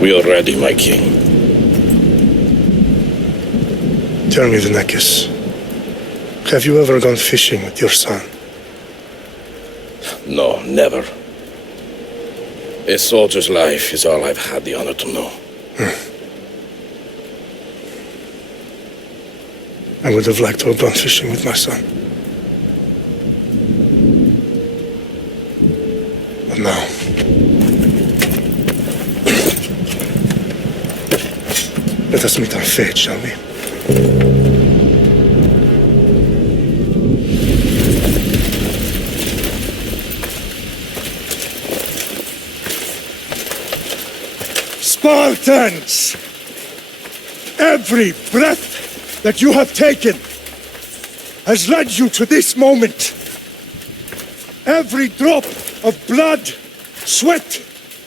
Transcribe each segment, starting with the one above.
We are ready, my king. Tell me, the Nekus. Have you ever gone fishing with your son? No, never. A soldier's life is all I've had the honor to know. I would have liked to have gone fishing with my son. But now... let us meet our fate, shall we? Spartans! Every breath that you have taken has led you to this moment. Every drop of blood, sweat,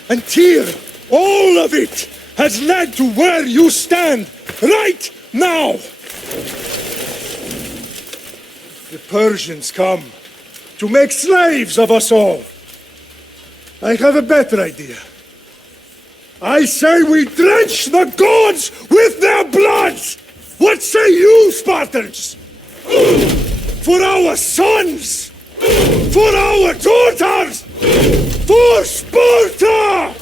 and tear, all of it has led to where you stand right now. The Persians come to make slaves of us all. I have a better idea. I say we drench the gods with their blood! What say you, Spartans? For our sons! For our daughters! For Sparta!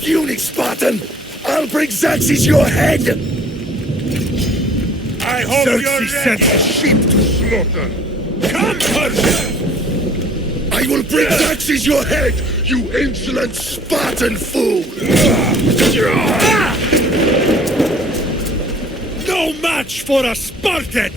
Puny Spartan! I'll bring Xerxes your head! I hope Xerxes sent a sheep to slaughter! Come, Persia! I will bring Xerxes your head, you insolent Spartan fool! No match for a Spartan!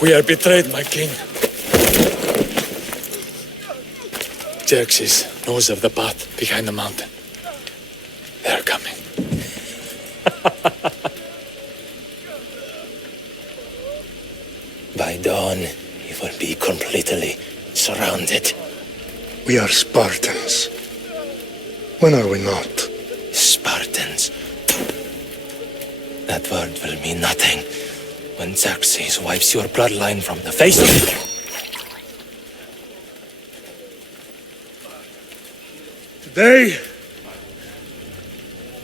We are betrayed, my king. Xerxes knows of the path behind the mountain. They're coming. By dawn, he will be completely surrounded. We are Spartans. When are we not? Spartans. That word will mean nothing when Xerxes wipes your bloodline from the face of it. Today,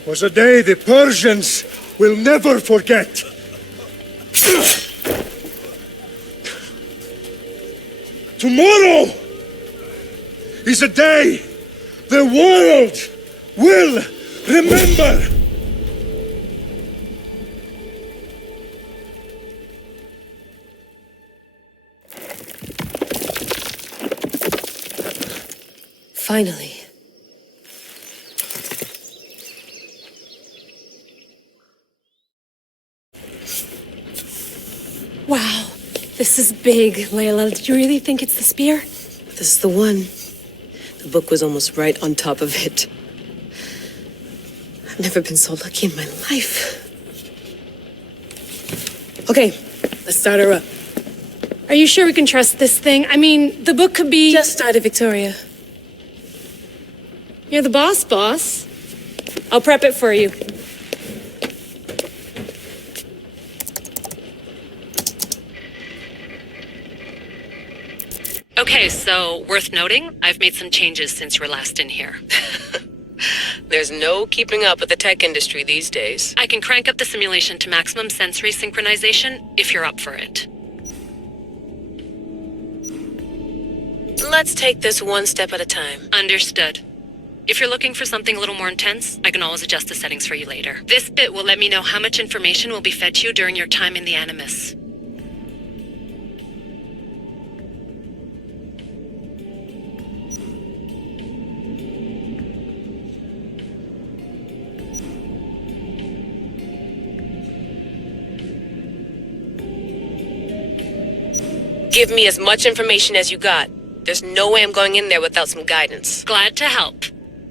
was a day the Persians will never forget. Tomorrow is a day the world will remember. Finally. Wow, this is big, Layla. Did you really think it's the spear? This is the one. The book was almost right on top of it. I've never been so lucky in my life. Okay, let's start her up. Are you sure we can trust this thing? I mean, the book could be... Just started, Victoria. You're the boss. I'll prep it for you. Okay, so worth noting, I've made some changes since you were last in here. There's no keeping up with the tech industry these days. I can crank up the simulation to maximum sensory synchronization if you're up for it. Let's take this one step at a time. Understood. If you're looking for something a little more intense, I can always adjust the settings for you later. This bit will let me know how much information will be fed to you during your time in the Animus. Give me as much information as you got. There's no way I'm going in there without some guidance. Glad to help.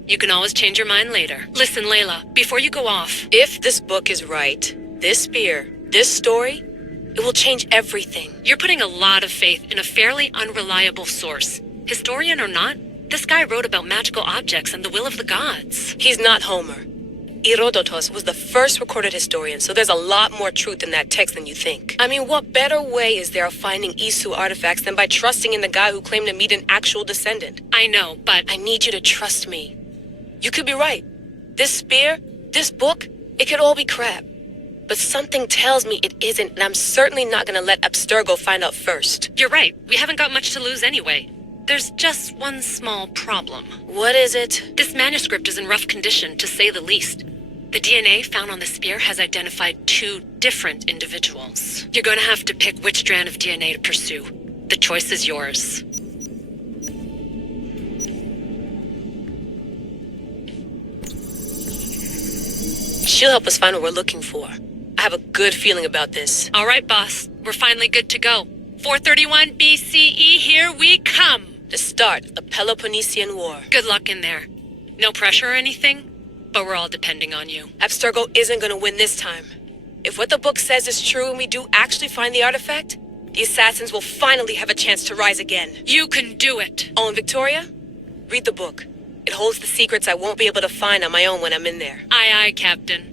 You can always change your mind later. Listen, Layla, before you go off... If this book is right, this spear, this story, it will change everything. You're putting a lot of faith in a fairly unreliable source. Historian or not, this guy wrote about magical objects and the will of the gods. He's not Homer. Herodotus was the first recorded historian, so there's a lot more truth in that text than you think. I mean, what better way is there of finding Isu artifacts than by trusting in the guy who claimed to meet an actual descendant? I know, but... I need you to trust me. You could be right. This spear, this book, it could all be crap. But something tells me it isn't, and I'm certainly not gonna let Abstergo find out first. You're right. We haven't got much to lose anyway. There's just one small problem. What is it? This manuscript is in rough condition, to say the least. The DNA found on the spear has identified 2 different individuals. You're going to have to pick which strand of DNA to pursue. The choice is yours. She'll help us find what we're looking for. I have a good feeling about this. All right, boss. We're finally good to go. 431 BCE, here we come. The start of the Peloponnesian War. Good luck in there. No pressure or anything, but we're all depending on you. Abstergo isn't gonna win this time. If what the book says is true and we do actually find the artifact, the assassins will finally have a chance to rise again. You can do it. Oh, and Victoria? Read the book. It holds the secrets I won't be able to find on my own when I'm in there. Aye, aye, Captain.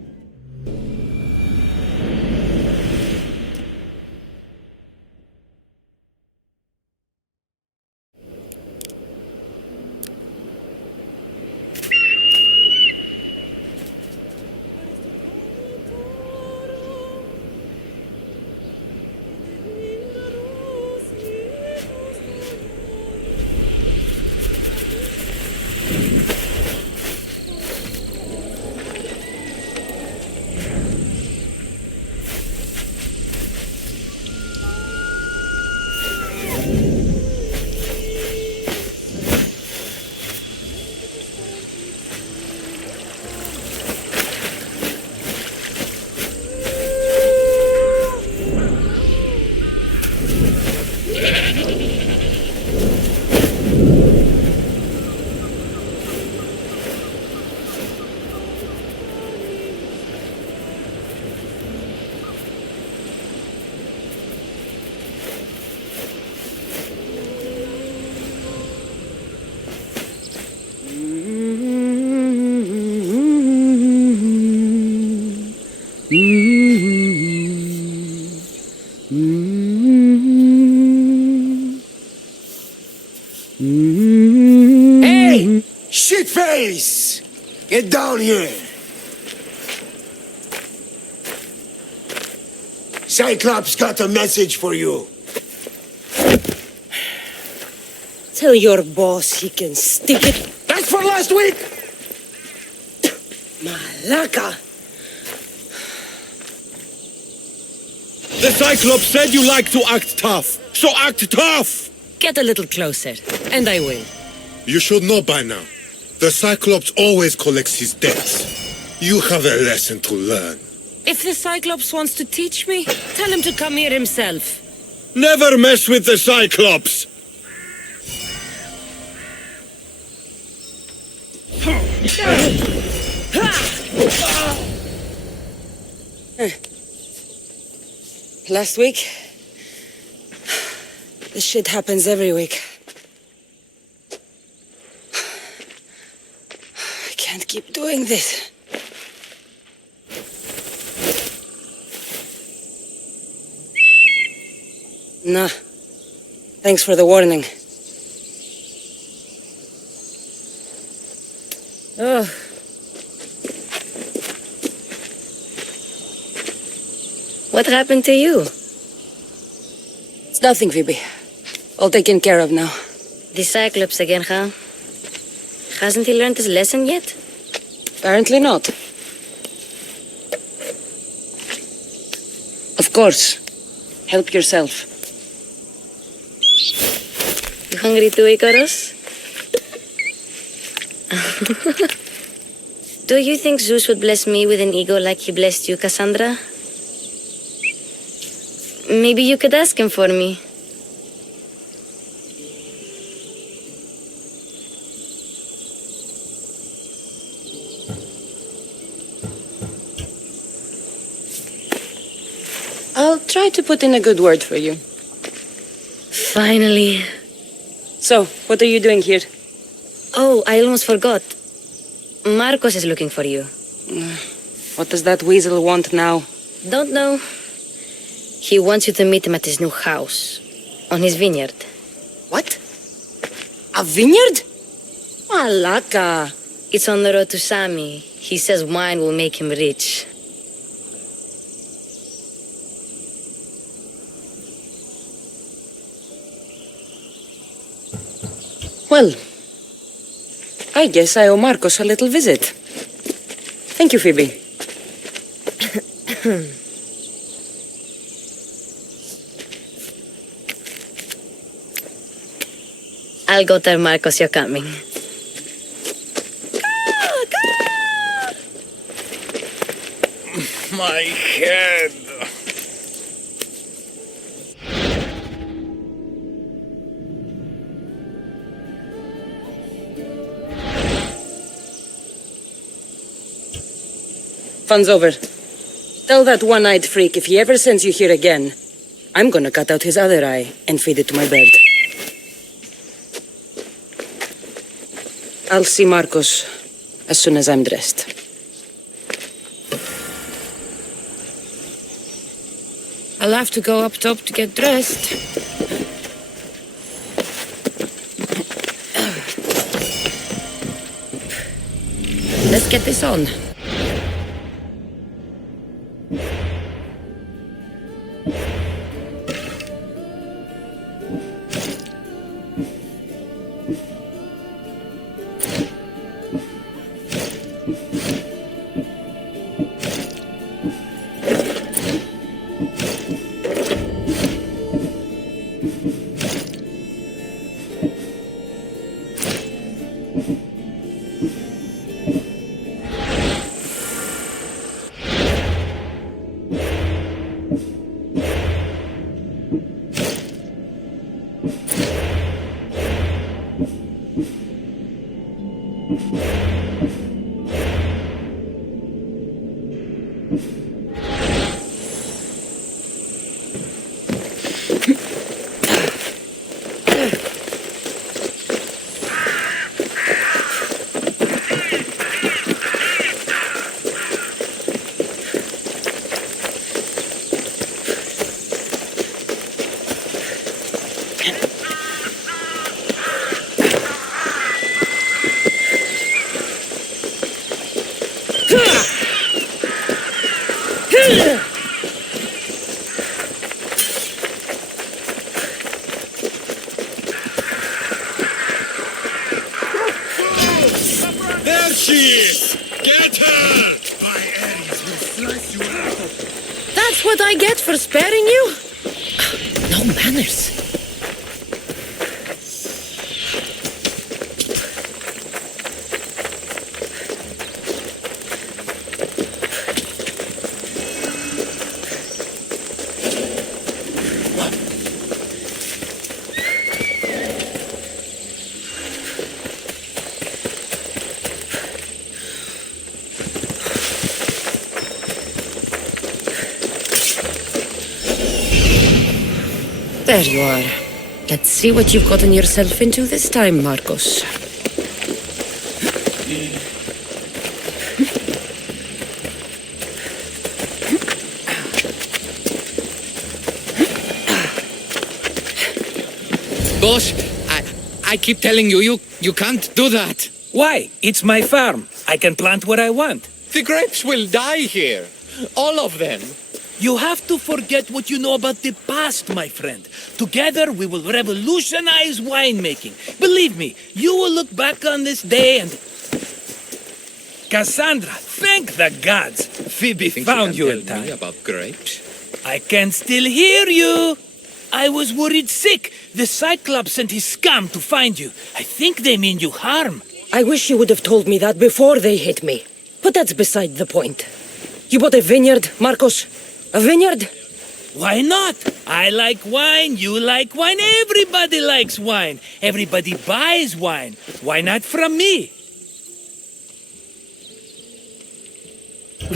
Hey! Shitface! Get down here! Cyclops got a message for you. Tell your boss he can stick it. That's for last week! Malaka! The Cyclops said you like to act tough, so act tough! Get a little closer, and I will. You should know by now. The Cyclops always collects his debts. You have a lesson to learn. If the Cyclops wants to teach me, tell him to come here himself. Never mess with the Cyclops! Last week? This shit happens every week. I can't keep doing this. Nah. Thanks for the warning. Oh. What happened to you? It's nothing, Phoebe. All taken care of now. The Cyclops again, huh? Hasn't he learned his lesson yet? Apparently not. Of course. Help yourself. You hungry too, Icarus? Do you think Zeus would bless me with an ego like he blessed you, Cassandra? Maybe you could ask him for me. I'll try to put in a good word for you. Finally. So, what are you doing here? Oh, I almost forgot. Marcos is looking for you. What does that weasel want now? Don't know. He wants you to meet him at his new house. On his vineyard. What? A vineyard? Malaka. It's on the road to Sami. He says wine will make him rich. Well, I guess I owe Marcos a little visit. Thank you, Phoebe. I'll go tell Marcos you're coming. My head. Fun's over. Tell that one-eyed freak if he ever sends you here again, I'm gonna cut out his other eye and feed it to my bird. I'll see Marcos as soon as I'm dressed. I'll have to go up top to get dressed. Let's get this on. That's what I get for sparing you? No manners. There you are. Let's see what you've gotten yourself into this time, Marcos. Boss, I keep telling you can't do that. Why? It's my farm. I can plant what I want. The grapes will die here. All of them. You have to forget what you know about the past, my friend. Together, we will revolutionize winemaking. Believe me, you will look back on this day and... Cassandra, thank the gods. Phoebe found you in time. About grapes? I can still hear you. I was worried sick. The Cyclops sent his scum to find you. I think they mean you harm. I wish you would have told me that before they hit me. But that's beside the point. You bought a vineyard, Marcos? A vineyard? Why not? I like wine, you like wine, everybody likes wine. Everybody buys wine. Why not from me?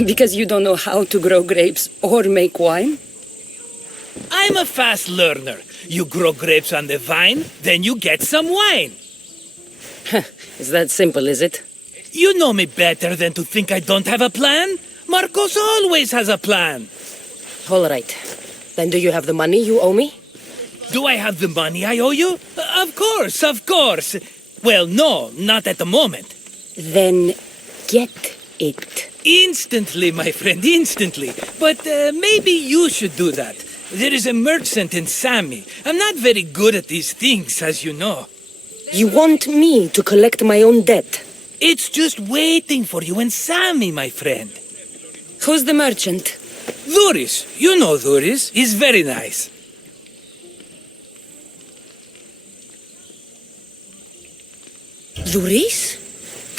Because you don't know how to grow grapes or make wine? I'm a fast learner. You grow grapes on the vine, then you get some wine. Is that simple, is it? You know me better than to think I don't have a plan. Marcos always has a plan. All right. Then do you have the money you owe me? Do I have the money I owe you? Of course, of course. Well, no, not at the moment. Then get it. Instantly, my friend, instantly. But maybe you should do that. There is a merchant in Sami. I'm not very good at these things, as you know. You want me to collect my own debt? It's just waiting for you in Sami, my friend. Who's the merchant? Dhuris. You know Dhuris. He's very nice. Dhuris?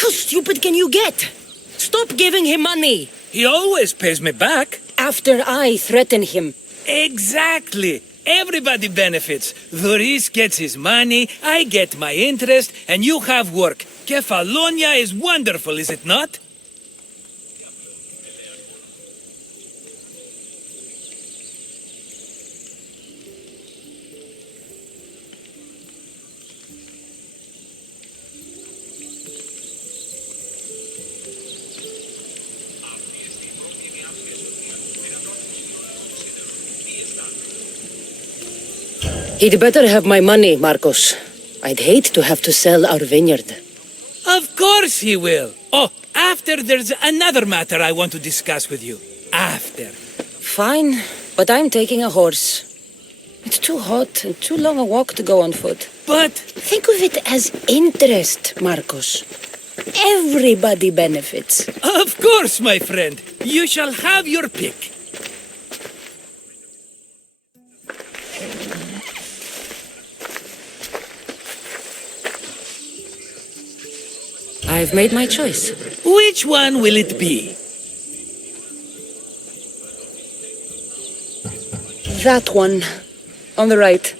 How stupid can you get? Stop giving him money! He always pays me back. After I threaten him. Exactly. Everybody benefits. Dhuris gets his money, I get my interest, and you have work. Kefalonia is wonderful, is it not? He'd better have my money, Marcos. I'd hate to have to sell our vineyard. Of course he will. Oh, after there's another matter I want to discuss with you. After. Fine, but I'm taking a horse. It's too hot and too long a walk to go on foot. But... think of it as interest, Marcos. Everybody benefits. Of course, my friend. You shall have your pick. I've made my choice. Which one will it be? That one. On the right.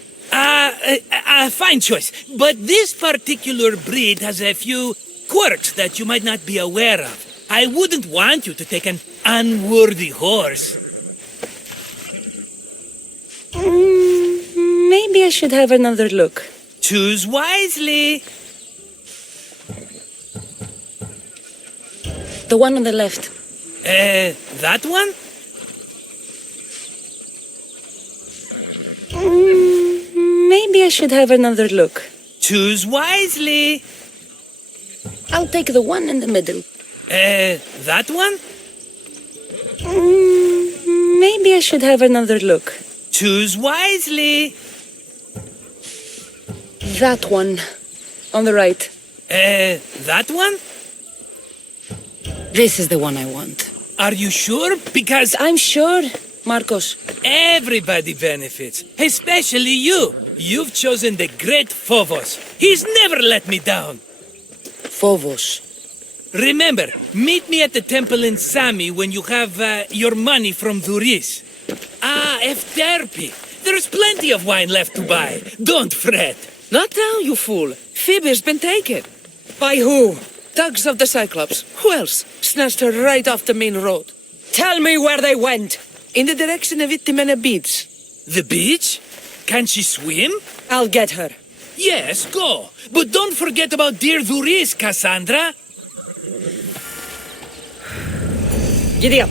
Fine choice. But this particular breed has a few quirks that you might not be aware of. I wouldn't want you to take an unworthy horse. Maybe I should have another look. Choose wisely. The one on the left. That one? Maybe I should have another look. Choose wisely. I'll take the one in the middle. That one? Maybe I should have another look. Choose wisely. That one. On the right. That one? This is the one I want. Are you sure? Because I'm sure, Marcos. everybody benefits, especially you. You've chosen the great Phobos. He's never let me down. Phobos. Remember, meet me at the temple in Sami when you have your money from Duris. Ah, Efterpi. There's plenty of wine left to buy. Don't fret. Not now, you fool. Phoebe's been taken. By who? Thugs of the Cyclops. Who else? Snatched her right off the main road. Tell me where they went. In the direction of Itimena Beach. The beach? Can she swim? I'll get her. Yes, go. But don't forget about dear Duris, Cassandra. Giddy up.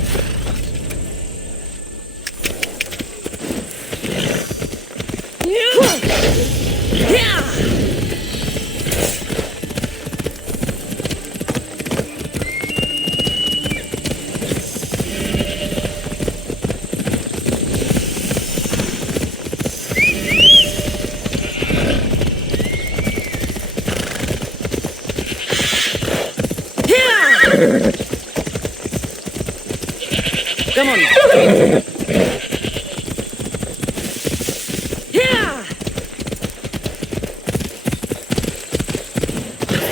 Come on.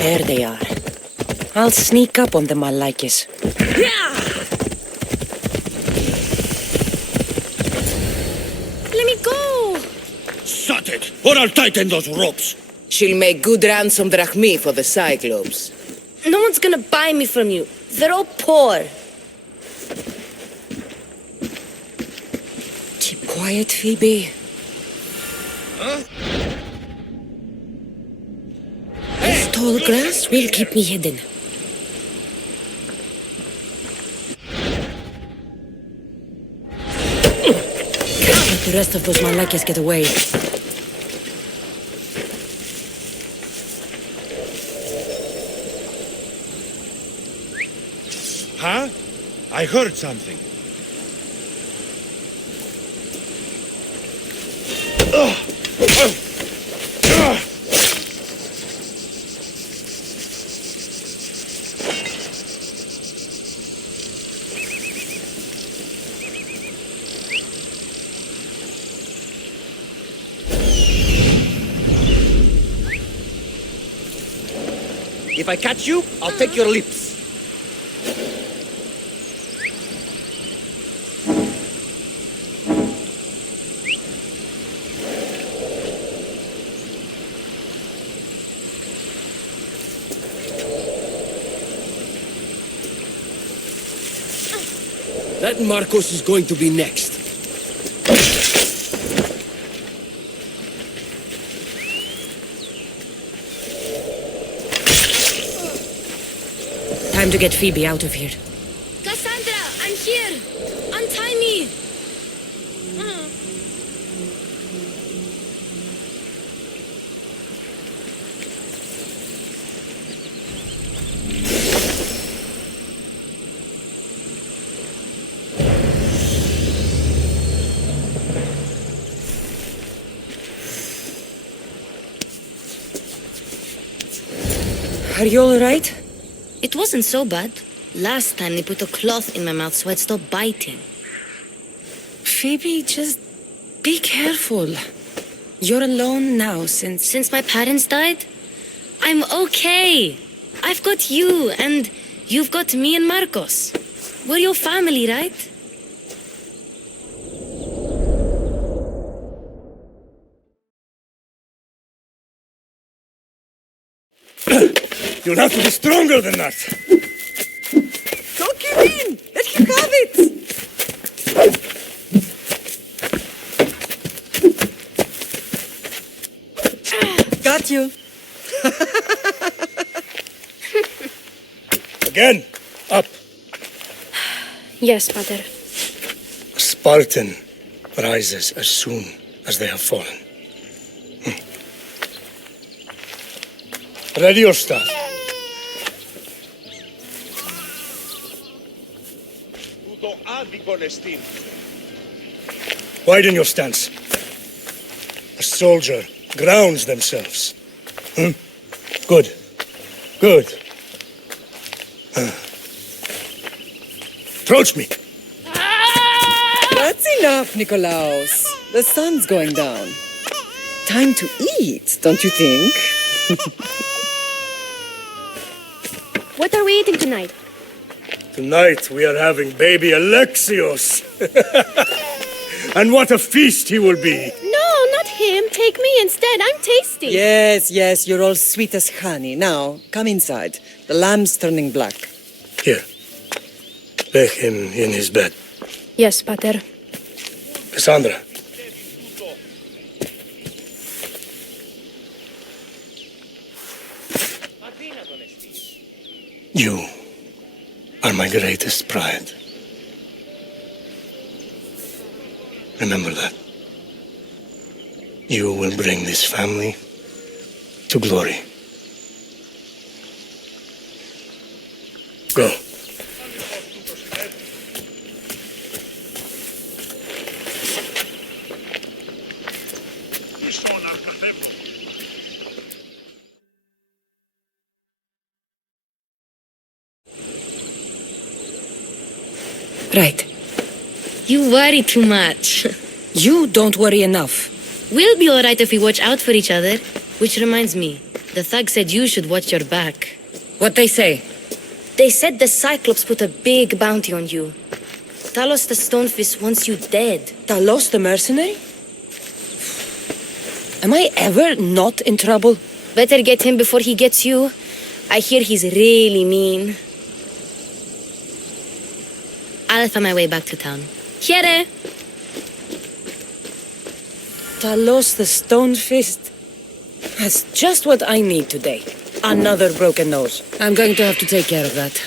There they are. I'll sneak up on them, Malakis. Let me go! Shut it, or I'll tighten those ropes. She'll make good ransom drachmi for the Cyclops. No one's gonna buy me from you. They're all poor. Keep quiet, Phoebe. This tall grass will keep me hidden. Can't let the rest of those Malakis get away. Huh? I heard something. If I catch you, I'll take your lips. That Marcos is going to be next. Time to get Phoebe out of here. Cassandra, I'm here! Untie me! Are you all right? It wasn't so bad. Last time they put a cloth in my mouth so I'd stop biting. Phoebe, just be careful. You're alone now Since my parents died? I'm okay. I've got you, and you've got me and Marcos. We're your family, right? You'll have to be stronger than that. Don't give in! Let him have it! Got you. Again, up. Yes, Father. A Spartan rises as soon as they have fallen. Ready your staff. Widen your stance. A soldier grounds themselves. Good. approach me. That's enough, Nikolaus. The sun's going down. Time to eat, don't you think? What are we eating tonight? Tonight we are having baby Alexios. And what a feast he will be. No, not him. Take me instead. I'm tasty. Yes, yes, you're all sweet as honey. Now, come inside. The lamb's turning black. Here. Lay him in his bed. Yes, Pater. Cassandra. You are my greatest pride. Remember that. You will bring this family to glory. Go. Right. You worry too much. You don't worry enough. We'll be alright if we watch out for each other. Which reminds me, the thug said you should watch your back. What they say? They said the Cyclops put a big bounty on you. Talos the Stonefist wants you dead. Talos the mercenary? Am I ever not in trouble? Better get him before he gets you. I hear he's really mean. I'll find my way back to town. Here! Talos the Stonefist? That's just what I need today. Another broken nose. I'm going to have to take care of that.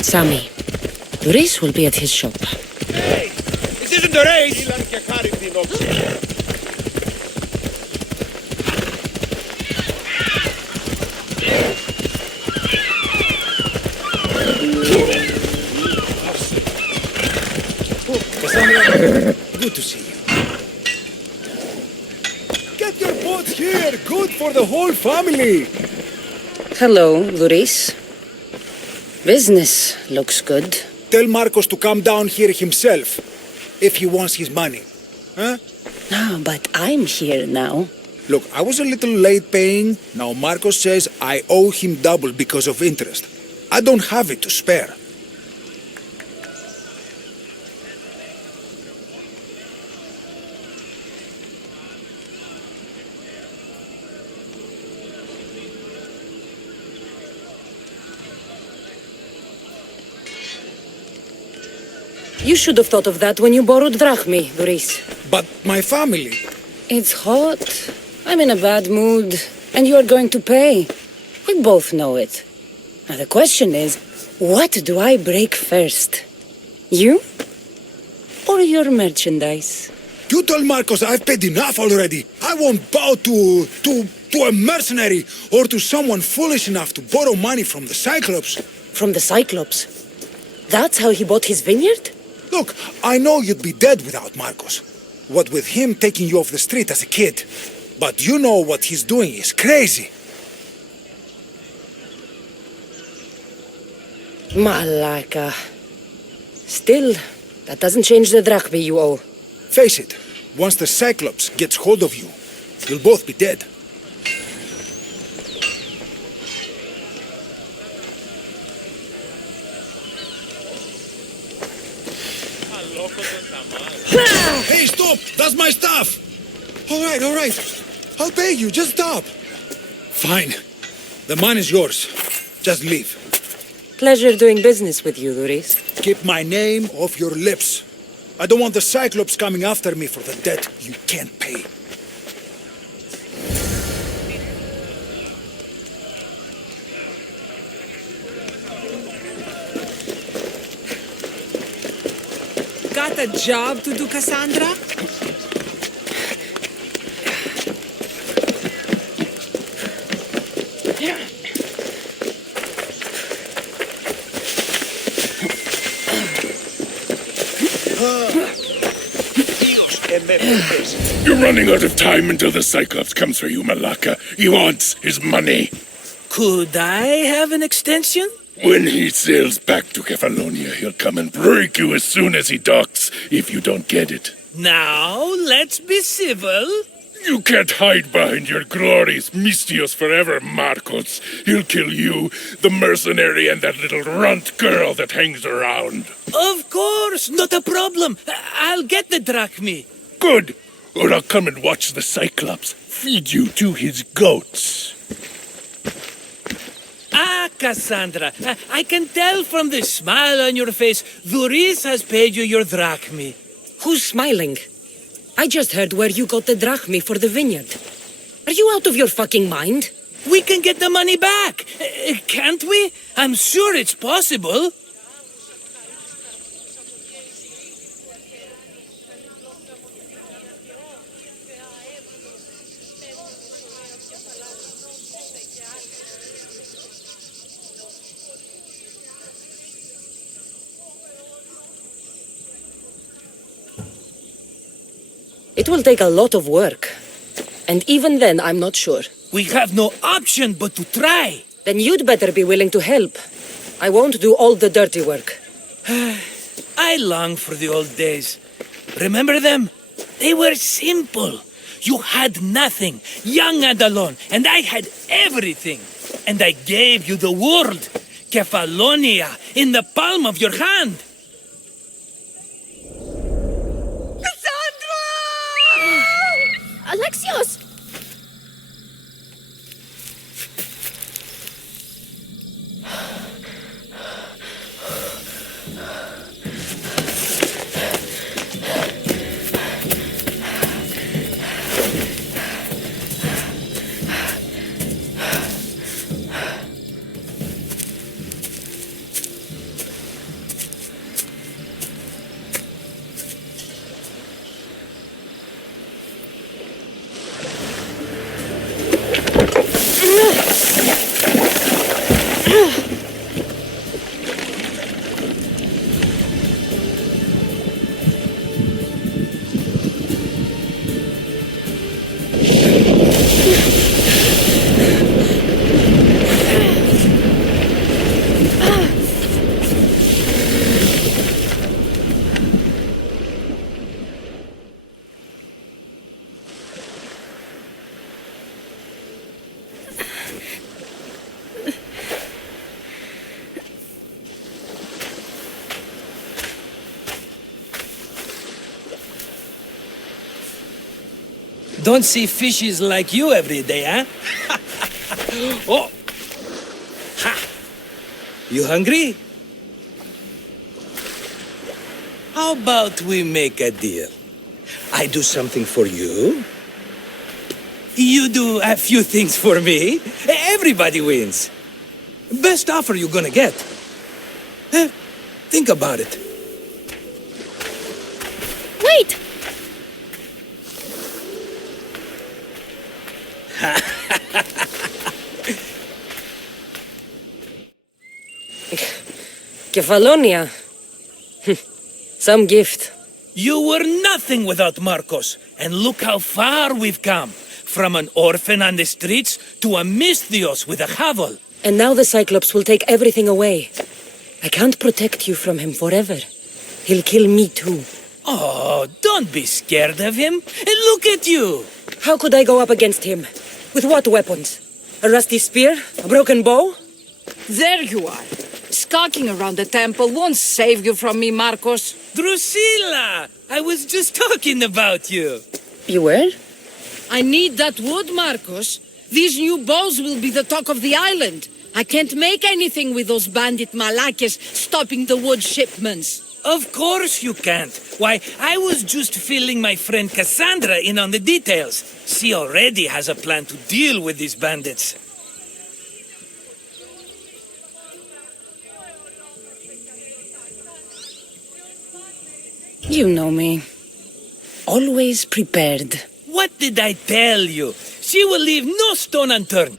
Sammy, Luis will be at his shop. Hey! This isn't a race! Cassandra, good to see you. Get your boats here! Good for the whole family! Hello, Luis. Business looks good. Tell Marcos to come down here himself, if he wants his money. Huh? No, but I'm here now. Look, I was a little late paying. Now Marcos says I owe him double because of interest. I don't have it to spare. You should have thought of that when you borrowed drachmi, Luis. But my family... It's hot. I'm in a bad mood. And you are going to pay. We both know it. Now the question is, what do I break first? You? Or your merchandise? You told Marcos I've paid enough already. I won't bow to a mercenary or to someone foolish enough to borrow money from the Cyclops. From the Cyclops? That's how he bought his vineyard? Look, I know you'd be dead without Marcos. What with him taking you off the street as a kid. But you know what he's doing is crazy. Malaka. Still, that doesn't change the drachma you owe. Face it, once the Cyclops gets hold of you, you'll both be dead. Hey, stop! That's my stuff! All right. I'll pay you, just stop. Fine. The mine is yours. Just leave. Pleasure doing business with you, Duris. Keep my name off your lips. I don't want the Cyclops coming after me for the debt you can't pay. Got a job to do, Cassandra? You're running out of time until the Cyclops comes for you, Malaka. He wants his money. Could I have an extension? When he sails back to Kefalonia, he'll come and break you as soon as he docks, if you don't get it. Now, let's be civil. You can't hide behind your glories, Mistios forever, Marcos. He'll kill you, the mercenary, and that little runt girl that hangs around. Of course, not a problem. I'll get the drachmi. Good. Or I'll come and watch the Cyclops feed you to his goats. Ah, Cassandra, I can tell from the smile on your face, Duris has paid you your drachmi. Who's smiling? I just heard where you got the drachmi for the vineyard. Are you out of your fucking mind? We can get the money back, can't we? I'm sure it's possible. It will take a lot of work. And even then, I'm not sure. We have no option but to try. Then you'd better be willing to help. I won't do all the dirty work. I long for the old days. Remember them? They were simple. You had nothing, young and alone, and I had everything. And I gave you the world, Kefalonia, in the palm of your hand. Alexios! Don't see fishes like you every day, huh? Oh! Ha! You hungry? How about we make a deal? I do something for you. You do a few things for me. Everybody wins. Best offer you're gonna get. Think about it. Wait! Kefalonia. Some gift. You were nothing without Marcos, and look how far we've come. From an orphan on the streets to a Misthios with a hovel. And now the Cyclops will take everything away. I can't protect you from him forever. He'll kill me too. Oh, don't be scared of him. And look at you. How could I go up against him? With what weapons? A rusty spear? A broken bow? There you are. Skulking around the temple won't save you from me, Marcos. Drusilla! I was just talking about you. You were? I need that wood, Marcos. These new bows will be the talk of the island. I can't make anything with those bandit malakes stopping the wood shipments. Of course you can't. Why, I was just filling my friend Cassandra in on the details. She already has a plan to deal with these bandits. You know me. Always prepared. What did I tell you? She will leave no stone unturned.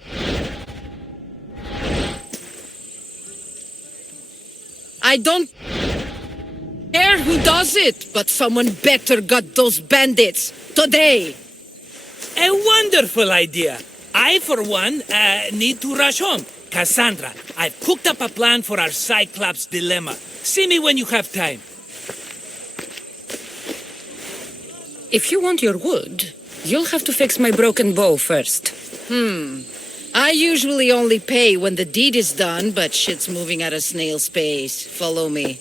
I don't care who does it, but someone better got those bandits today. A wonderful idea. I, for one, need to rush home. Cassandra, I've cooked up a plan for our Cyclops dilemma. See me when you have time. If you want your wood, you'll have to fix my broken bow first. I usually only pay when the deed is done, but shit's moving at a snail's pace. Follow me.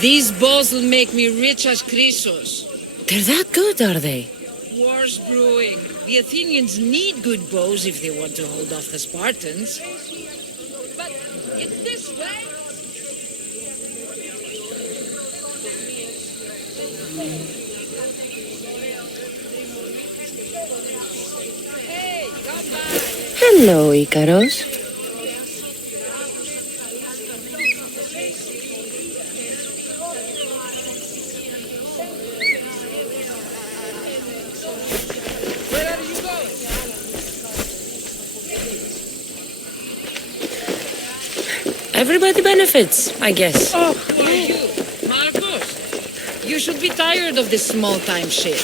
These bows will make me rich as Chrysos. They're that good, are they? War's brewing. The Athenians need good bows if they want to hold off the Spartans. But it's this way. Hey, come back. Hello, Icaros. Where are you going? Everybody benefits, I guess. Oh, who are you? Marcos, you should be tired of this small-time shit.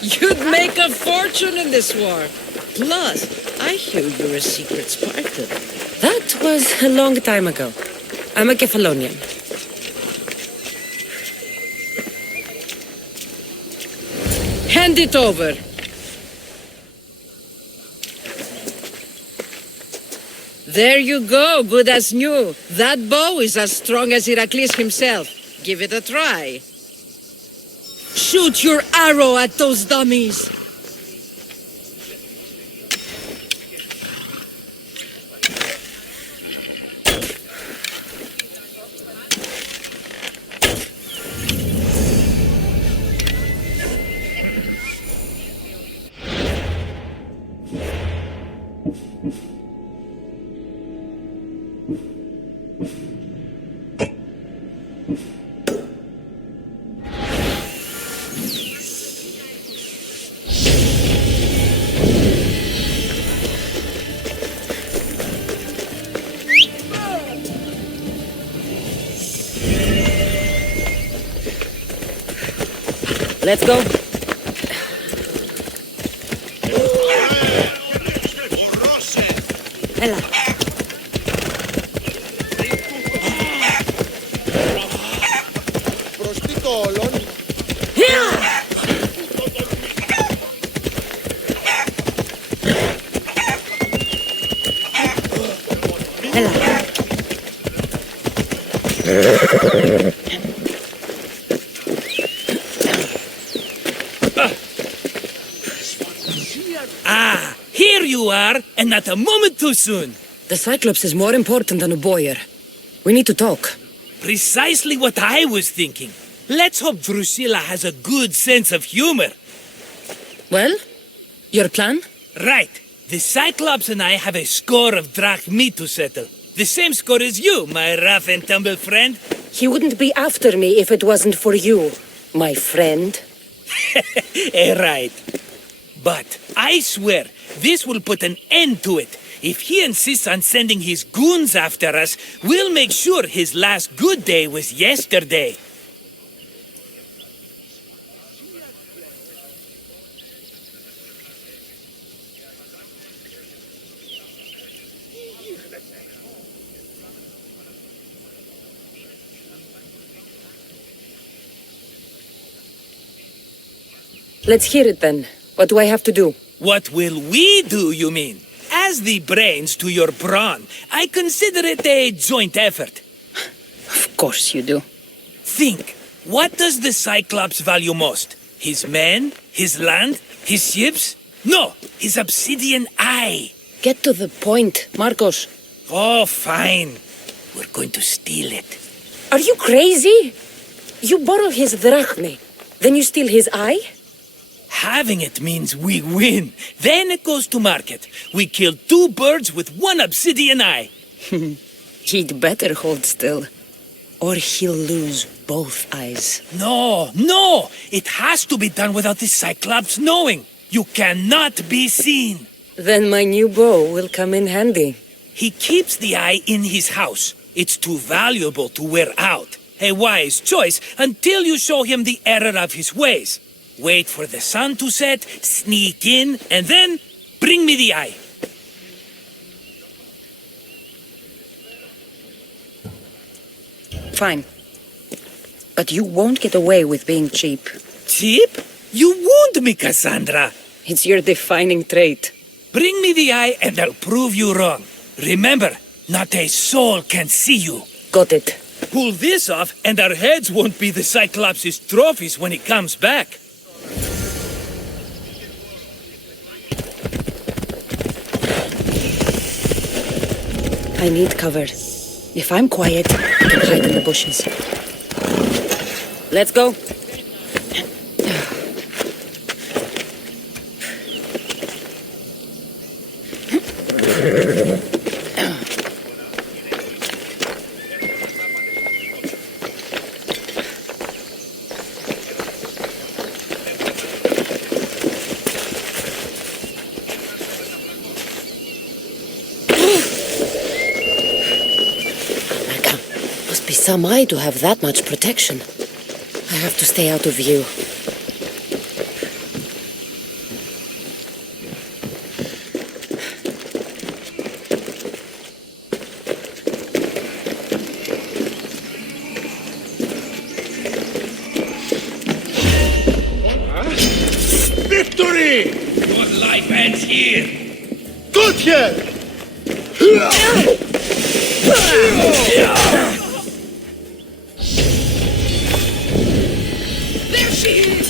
You'd make a fortune in this war. Plus, I hear you're a secret Spartan. That was a long time ago. I'm a Kephalonian. Hand it over. There you go, good as new. That bow is as strong as Heracles himself. Give it a try. Shoot your arrow at those dummies. Let's go. Ella. Ah, here you are, and not a moment too soon. The Cyclops is more important than a boyar. We need to talk. Precisely what I was thinking. Let's hope Drusilla has a good sense of humor. Well, your plan? Right. The Cyclops and I have a score of drachmi to settle. The same score as you, my rough and tumble friend. He wouldn't be after me if it wasn't for you, my friend. Right. But I swear, this will put an end to it. If he insists on sending his goons after us, we'll make sure his last good day was yesterday. Let's hear it then. What do I have to do? What will we do, you mean? As the brains to your brawn, I consider it a joint effort. Of course you do. Think, what does the Cyclops value most? His men? His land? His ships? No, his obsidian eye. Get to the point, Marcos. Oh, fine. We're going to steal it. Are you crazy? You borrow his drachme, then you steal his eye? Having it means we win. Then it goes to market. We kill 2 birds with 1 obsidian eye. He'd better hold still, or he'll lose both eyes. No! It has to be done without the Cyclops knowing. You cannot be seen. Then my new bow will come in handy. He keeps the eye in his house. It's too valuable to wear out. A wise choice until you show him the error of his ways. Wait for the sun to set, sneak in, and then bring me the eye. Fine. But you won't get away with being cheap. Cheap? You wound me, Cassandra. It's your defining trait. Bring me the eye and I'll prove you wrong. Remember, not a soul can see you. Got it. Pull this off and our heads won't be the Cyclops' trophies when he comes back. I need cover. If I'm quiet, I can hide in the bushes. Let's go. Must be some eye to have that much protection. I have to stay out of view. Victory! Your life ends here. Good here! There she is!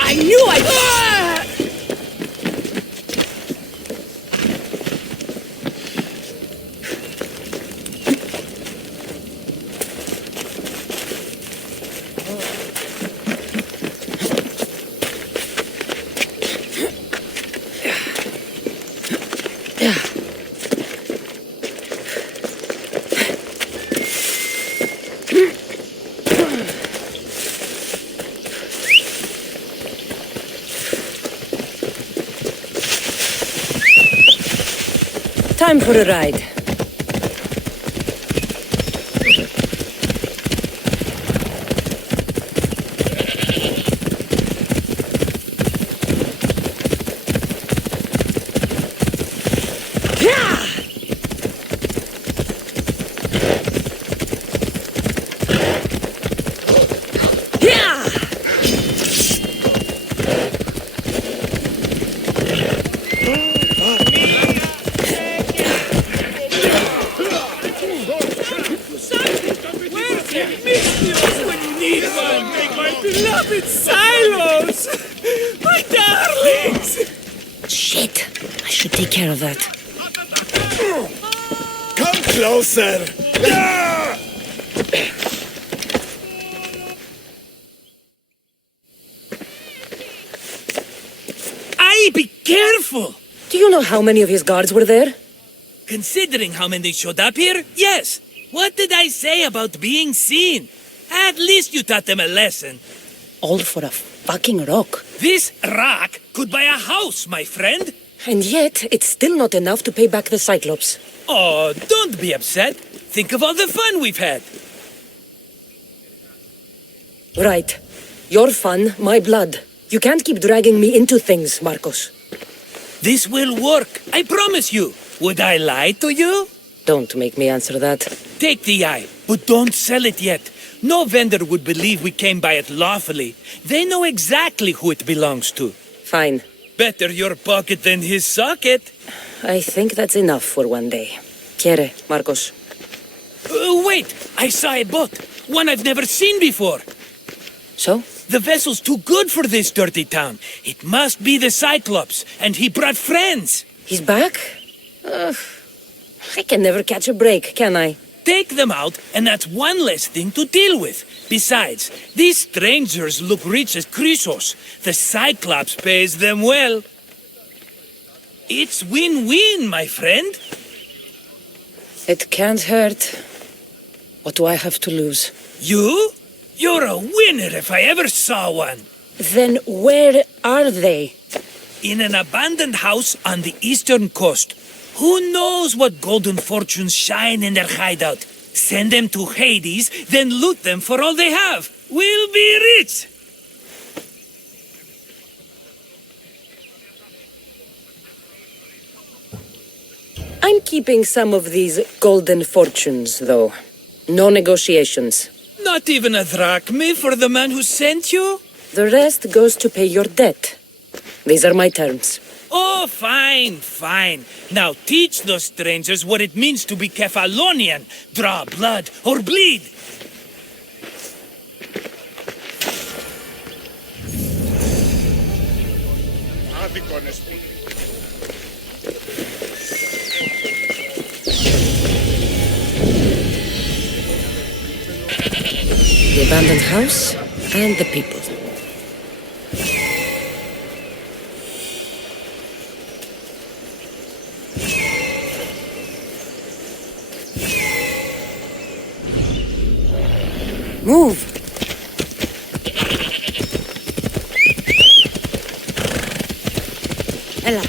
I knew I... Time for a ride. Beloved silos! My darlings! Shit! I should take care of that. Come closer! Aye, be careful! Do you know how many of his guards were there? Considering how many showed up here, yes. What did I say about being seen? At least you taught them a lesson. All for a fucking rock. This rock could buy a house, my friend. And yet, it's still not enough to pay back the Cyclops. Oh, don't be upset. Think of all the fun we've had. Right. Your fun, my blood. You can't keep dragging me into things, Marcos. This will work. I promise you. Would I lie to you? Don't make me answer that. Take the eye, but don't sell it yet. No vendor would believe we came by it lawfully. They know exactly who it belongs to. Fine. Better your pocket than his socket. I think that's enough for one day. Quiere, Marcos? Wait! I saw a boat. One I've never seen before. So? The vessel's too good for this dirty town. It must be the Cyclops, and he brought friends. He's back? I can never catch a break, can I? Take them out, and that's one less thing to deal with. Besides, these strangers look rich as Chrysos. The Cyclops pays them well. It's win-win, my friend. It can't hurt. What do I have to lose? You? You're a winner if I ever saw one. Then where are they? In an abandoned house on the eastern coast. Who knows what golden fortunes shine in their hideout? Send them to Hades, then loot them for all they have. We'll be rich! I'm keeping some of these golden fortunes, though. No negotiations. Not even a drachme for the man who sent you? The rest goes to pay your debt. These are my terms. Oh, fine, fine. Now teach those strangers what it means to be Kephalonian. Draw blood or bleed. The abandoned house and the people. Move! Ella.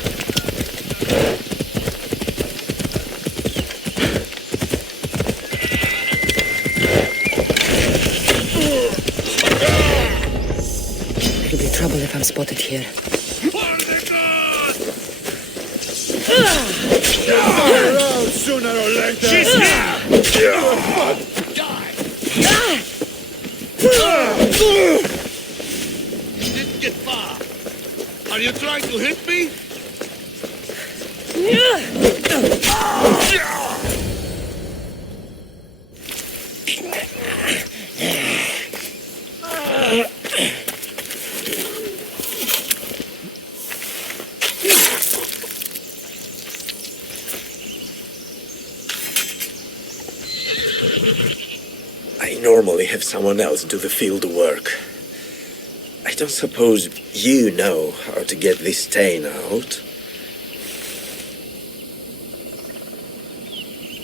It'll be trouble if I'm spotted here. Around sooner or later. She's here! You didn't get far. Are you trying to hit me? I normally have someone else do the field work. I don't suppose you know how to get this stain out.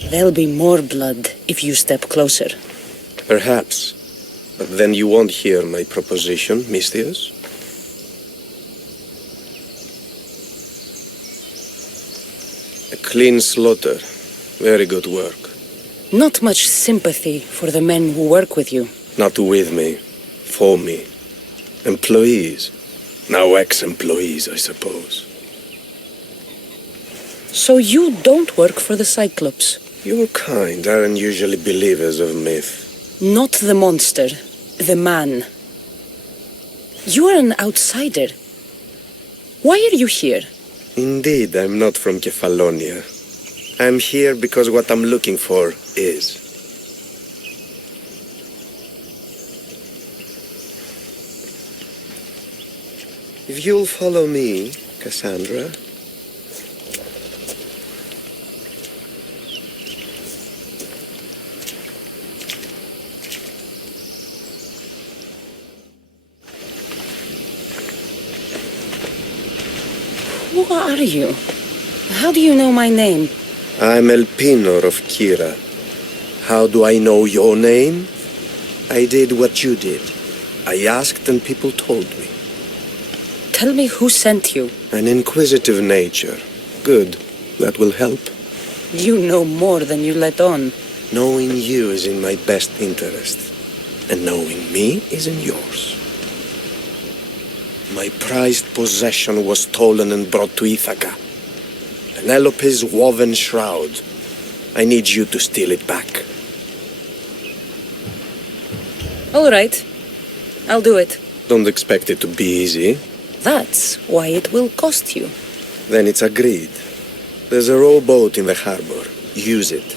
There'll be more blood if you step closer. Perhaps. But then you won't hear my proposition, Mistius. A clean slaughter. Very good work. Not much sympathy for the men who work with you. Not with me. For me. Employees. Now ex-employees, I suppose. So you don't work for the Cyclops? Your kind aren't usually believers of myth. Not the monster. The man. You are an outsider. Why are you here? Indeed, I'm not from Kefalonia. I'm here because what I'm looking for is. If you'll follow me, Cassandra. Who are you? How do you know my name? I'm El Pinor of Kira. How do I know your name? I did what you did. I asked and people told me. Tell me who sent you. An inquisitive nature. Good. That will help. You know more than you let on. Knowing you is in my best interest. And knowing me is in yours. My prized possession was stolen and brought to Ithaca. Penelope's woven shroud. I need you to steal it back. All right. I'll do it. Don't expect it to be easy. That's why it will cost you. Then it's agreed. There's a rowboat in the harbor. Use it.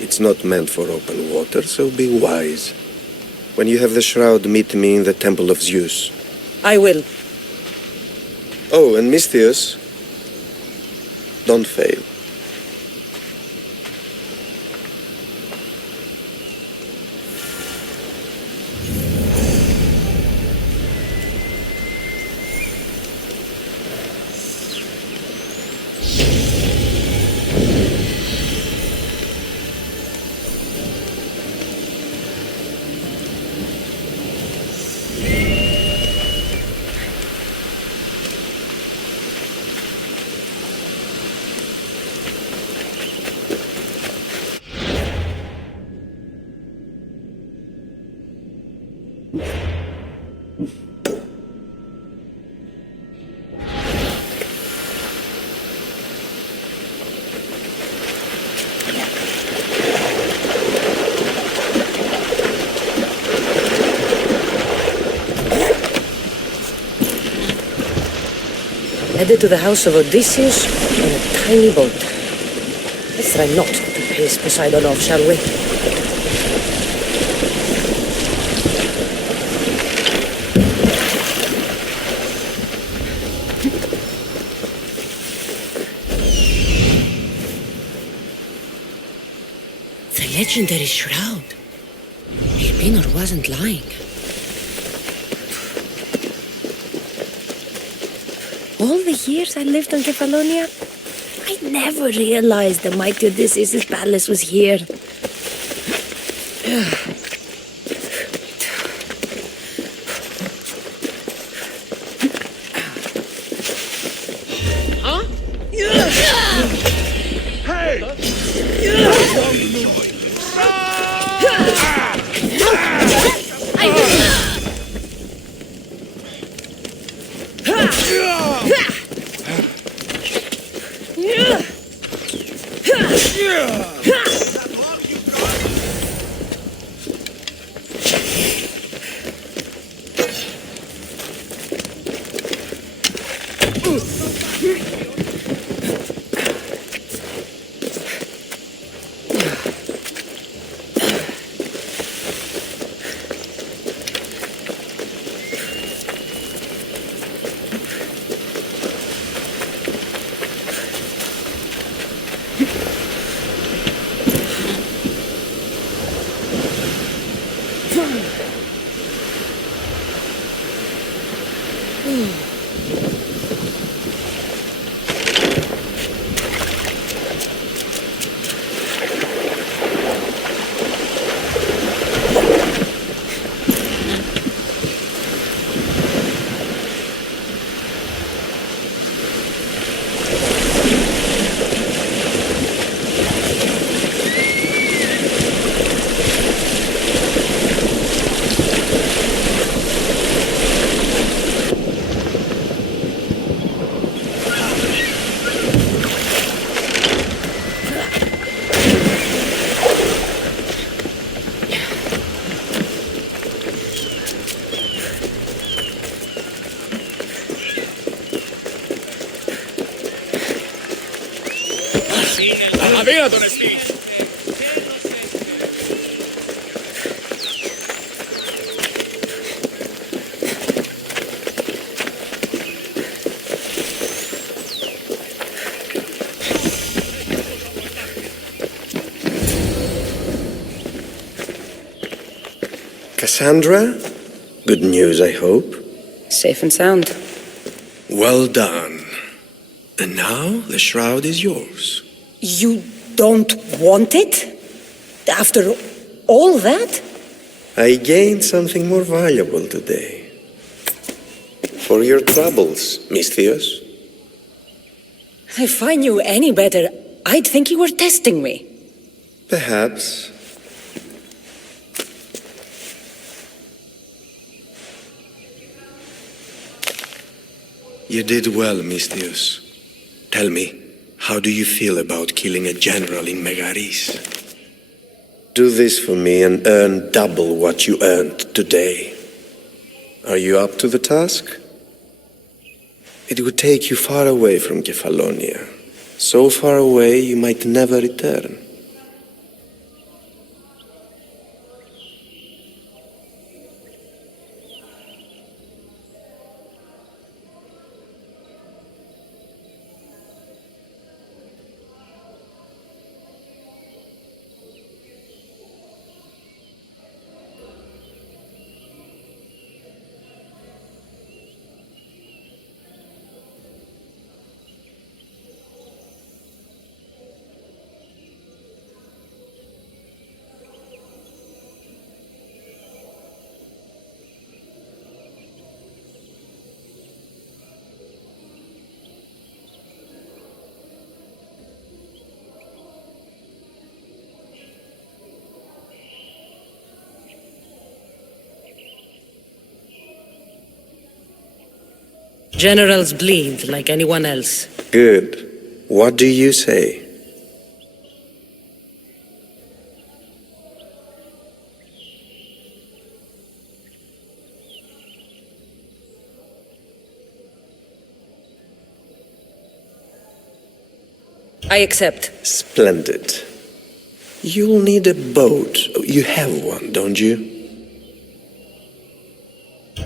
It's not meant for open water, so be wise. When you have the shroud, meet me in the Temple of Zeus. I will. Oh, and Misthios, don't fail. Headed to the house of Odysseus on a tiny boat. Let's try not to piss Poseidon off, shall we? The legendary shroud. Elpinor wasn't lying. All the years I lived on Kefalonia, I never realized the mighty Odysseus' palace was here. Huh? Cassandra? Good news, I hope. Safe and sound. Well done. And now the shroud is yours. You don't want it? After all that? I gained something more valuable today. For your troubles, Misthios. If I knew any better, I'd think you were testing me. Perhaps. You did well, Mistios. Tell me, how do you feel about killing a general in Megaris? Do this for me and earn double what you earned today. Are you up to the task? It would take you far away from Kefalonia. So far away you might never return. Generals bleed like anyone else. Good. What do you say? I accept. Splendid. You'll need a boat. You have one, don't you?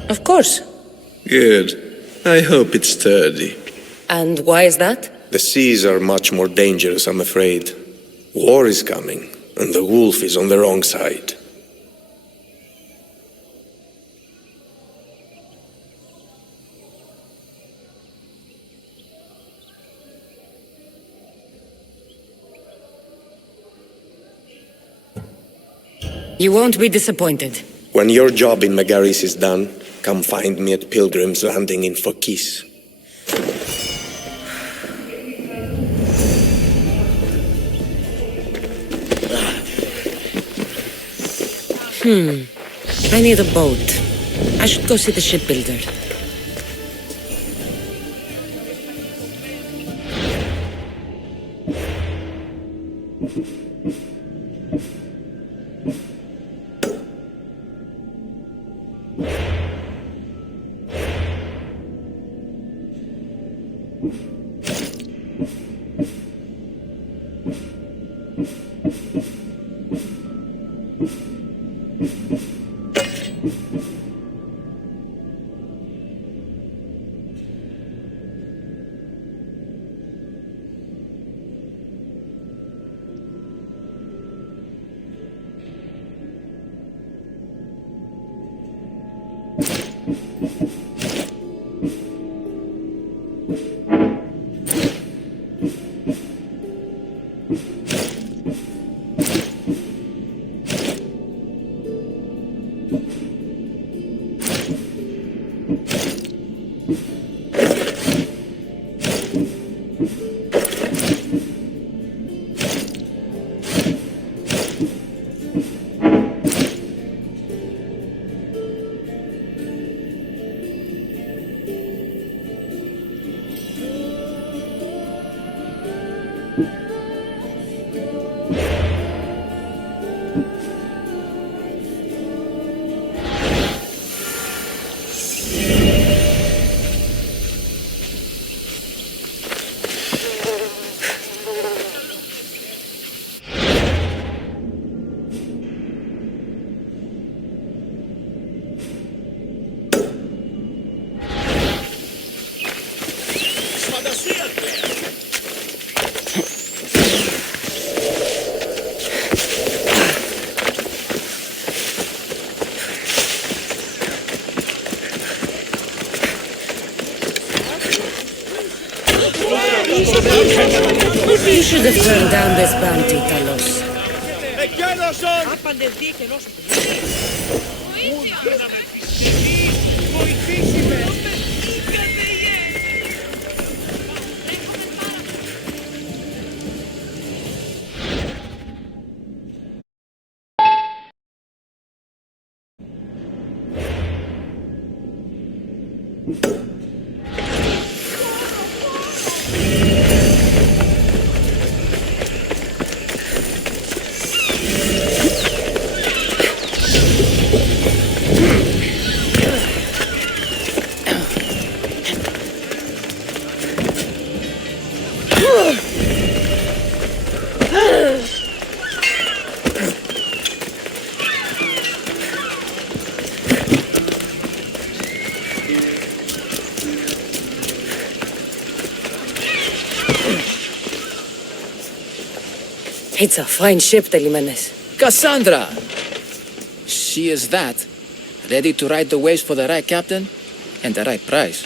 Of course. Good. I hope it's sturdy. And why is that? The seas are much more dangerous, I'm afraid. War is coming, and the wolf is on the wrong side. You won't be disappointed. When your job in Megaris is done, come find me at Pilgrim's Landing in Phokis. I need a boat. I should go see the shipbuilder. You should have turned down this bounty, Talos. It's a fine ship, Telimenes. Cassandra! She is that. Ready to ride the waves for the right captain and the right price.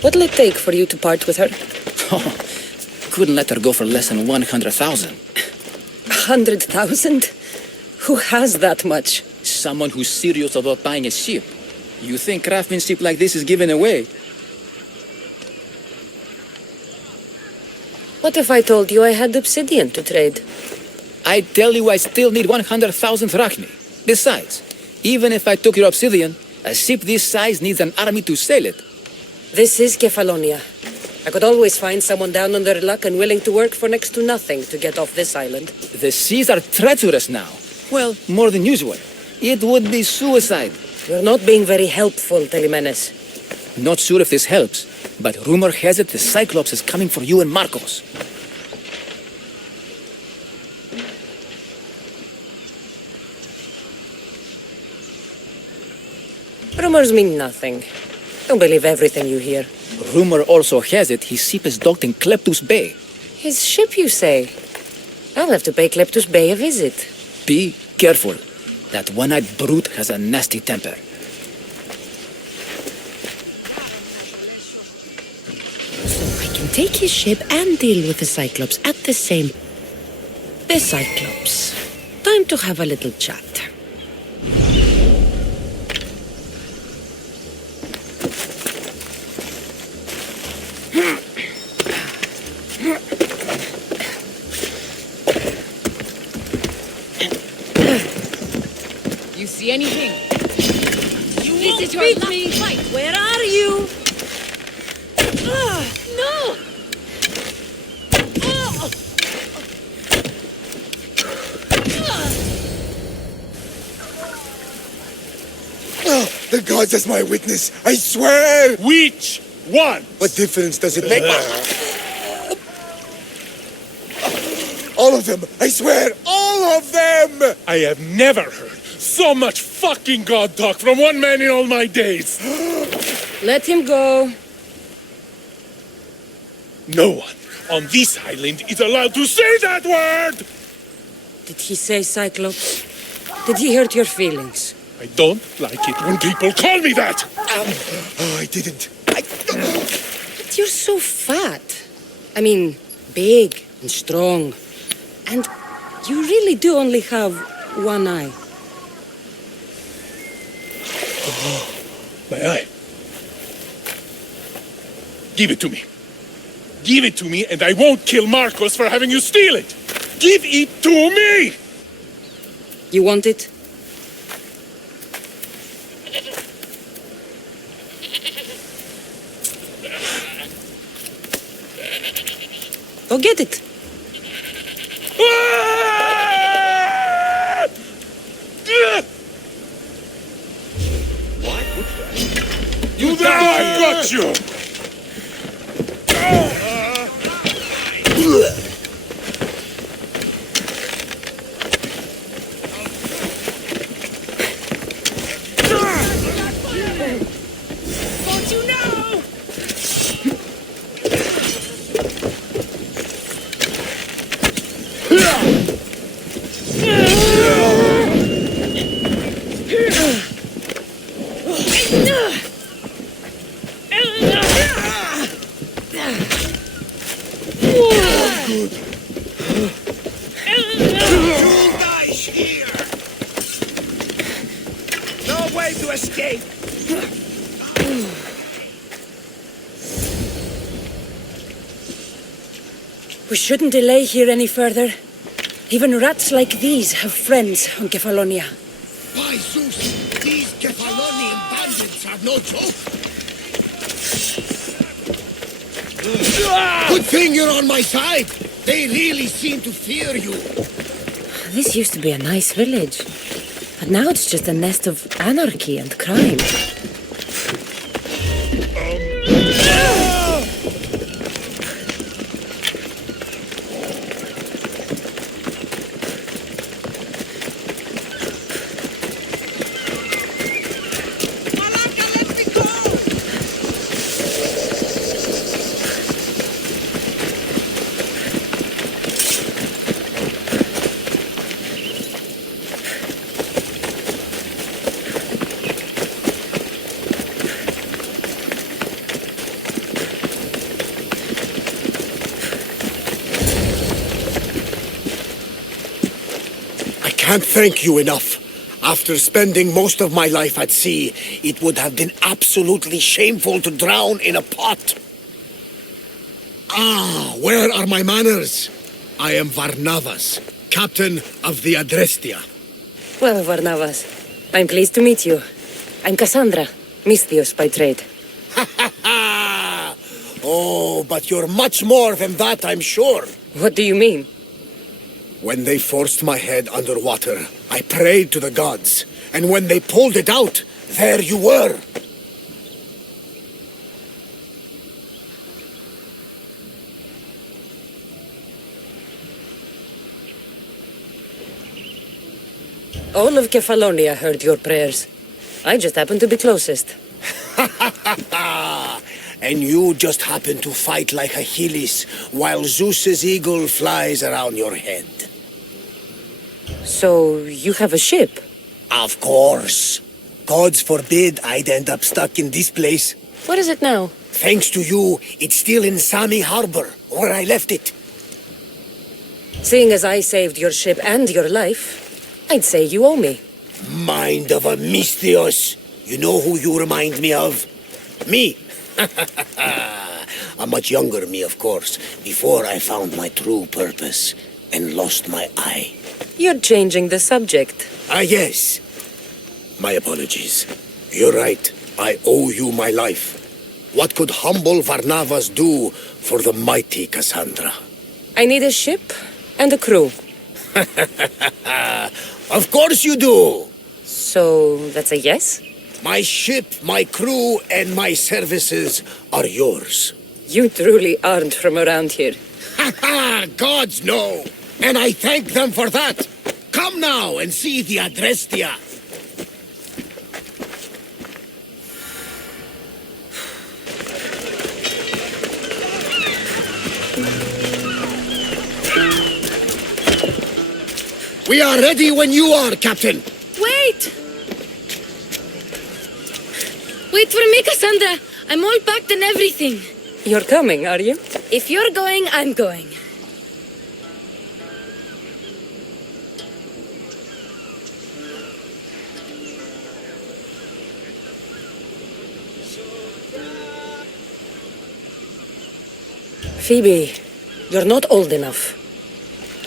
What'll it take for you to part with her? Couldn't let her go for less than 100,000. 100,000? Who has that much? Someone who's serious about buying a ship. You think craftsmanship like this is given away? What if I told you I had obsidian to trade? I tell you I still need 100,000 drachmi. Besides, even if I took your obsidian, a ship this size needs an army to sail it. This is Kefalonia. I could always find someone down on their luck and willing to work for next to nothing to get off this island. The seas are treacherous now. Well, more than usual. It would be suicide. You're not being very helpful, Telimenes. Not sure if this helps, but rumor has it the Cyclops is coming for you and Marcos. Rumors mean nothing. Don't believe everything you hear. Rumor also has it his ship is docked in Kleptus Bay. His ship, you say? I'll have to pay Kleptus Bay a visit. Be careful. That one-eyed brute has a nasty temper. So I can take his ship and deal with the Cyclops at the same... The Cyclops. Time to have a little chat. You see anything? This is your last fight. Where are you? No! Oh, the gods as my witness, I swear! Which one? What difference does it make? All of them! I swear, all of them! I have never heard so much fucking god talk from one man in all my days. Let him go. No one on this island is allowed to say that word! Did he say Cyclops? Did he hurt your feelings? I don't like it when people call me that! Oh, I didn't. But you're so fat. I mean, big and strong. And you really do only have one eye. Oh, my eye. Give it to me. Give it to me and I won't kill Marcos for having you steal it. Give it to me! You want it? Go get it. You there! I've got you! Don't you know? No way to escape! We shouldn't delay here any further. Even rats like these have friends on Kefalonia. By Zeus, these Kefalonian bandits are no joke. Good thing you're on my side. They really seem to fear you. This used to be a nice village. But now it's just a nest of anarchy and crime. I can't thank you enough. After spending most of my life at sea, it would have been absolutely shameful to drown in a pot. Ah, where are my manners? I am Varnavas, captain of the Adrestia. Well, Varnavas, I'm pleased to meet you. I'm Cassandra, Misthios by trade. Oh, but you're much more than that, I'm sure. What do you mean? When they forced my head underwater, I prayed to the gods. And when they pulled it out, there you were. All of Kefalonia heard your prayers. I just happened to be closest. And you just happen to fight like Achilles, while Zeus's eagle flies around your head. So, you have a ship? Of course. Gods forbid I'd end up stuck in this place. What is it now? Thanks to you, it's still in Sami Harbor, where I left it. Seeing as I saved your ship and your life, I'd say you owe me. Mind of a Misthios. You know who you remind me of? Me. A much younger me, of course, before I found my true purpose and lost my eye. You're changing the subject. Ah, yes. My apologies. You're right. I owe you my life. What could humble Varnavas do for the mighty Cassandra? I need a ship and a crew. Of course you do! So, that's a yes? My ship, my crew, and my services are yours. You truly aren't from around here. Ha ha! Gods know! And I thank them for that! Come now and see the Adrestia! We are ready when you are, Captain! Wait! Wait for me, Cassandra! I'm all packed and everything. You're coming, are you? If you're going, I'm going. Phoebe, you're not old enough.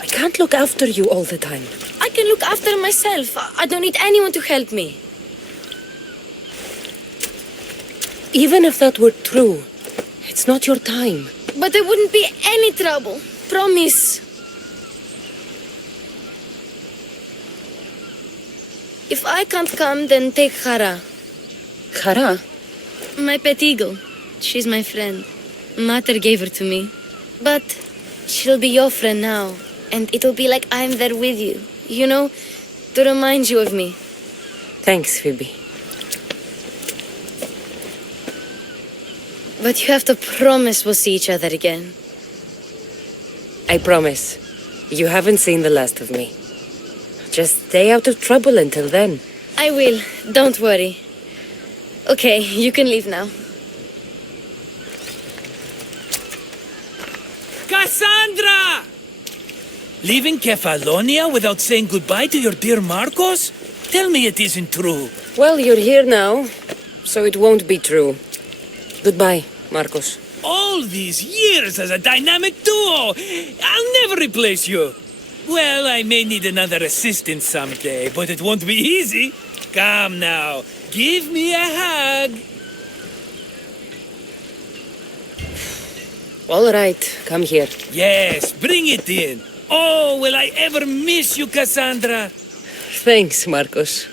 I can't look after you all the time. I can look after myself. I don't need anyone to help me. Even if that were true, it's not your time. But there wouldn't be any trouble. Promise. If I can't come, then take Hara. Hara? My pet eagle. She's my friend. Mater gave her to me. But she'll be your friend now. And it'll be like I'm there with you. You know, to remind you of me. Thanks, Phoebe. But you have to promise we'll see each other again. I promise. You haven't seen the last of me. Just stay out of trouble until then. I will. Don't worry. Okay, you can leave now. Cassandra! Leaving Kefalonia without saying goodbye to your dear Marcos? Tell me it isn't true. Well, you're here now, so it won't be true. Goodbye, Marcos. All these years as a dynamic duo! I'll never replace you! Well, I may need another assistant someday, but it won't be easy. Come now, give me a hug. All right, come here. Yes, bring it in. Oh, will I ever miss you, Cassandra? Thanks, Marcos.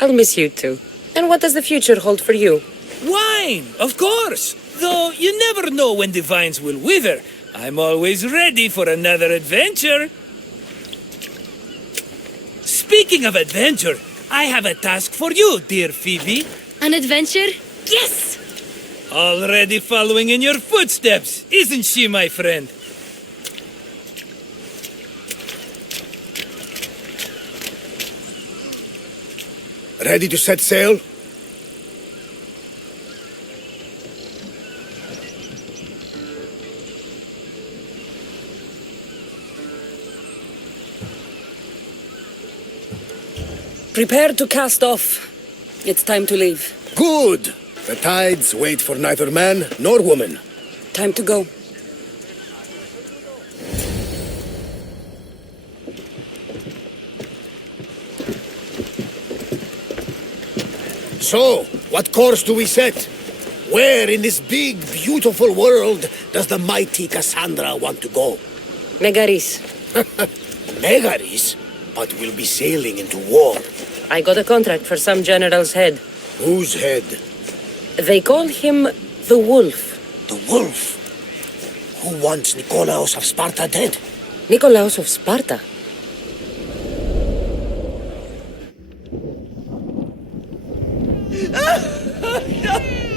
I'll miss you too. And what does the future hold for you? Wine, of course. Though you never know when the vines will wither. I'm always ready for another adventure. Speaking of adventure, I have a task for you, dear Phoebe. An adventure? Yes! Already following in your footsteps, isn't she, my friend? Ready to set sail? Prepare to cast off. It's time to leave. Good! The tides wait for neither man nor woman. Time to go. So, what course do we set? Where in this big, beautiful world does the mighty Cassandra want to go? Megaris. Megaris? But we'll be sailing into war. I got a contract for some general's head. Whose head? They call him the Wolf. The Wolf? Who wants Nikolaos of Sparta dead? Nikolaos of Sparta?